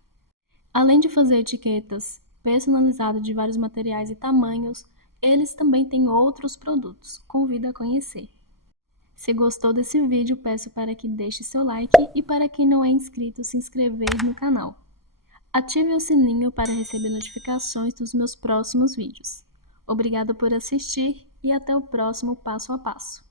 Além de fazer etiquetas personalizadas de vários materiais e tamanhos, eles também têm outros produtos. Convido a conhecer. Se gostou desse vídeo, peço para que deixe seu like e para quem não é inscrito, se inscrever no canal. Ative o sininho para receber notificações dos meus próximos vídeos. Obrigada por assistir e até o próximo passo a passo.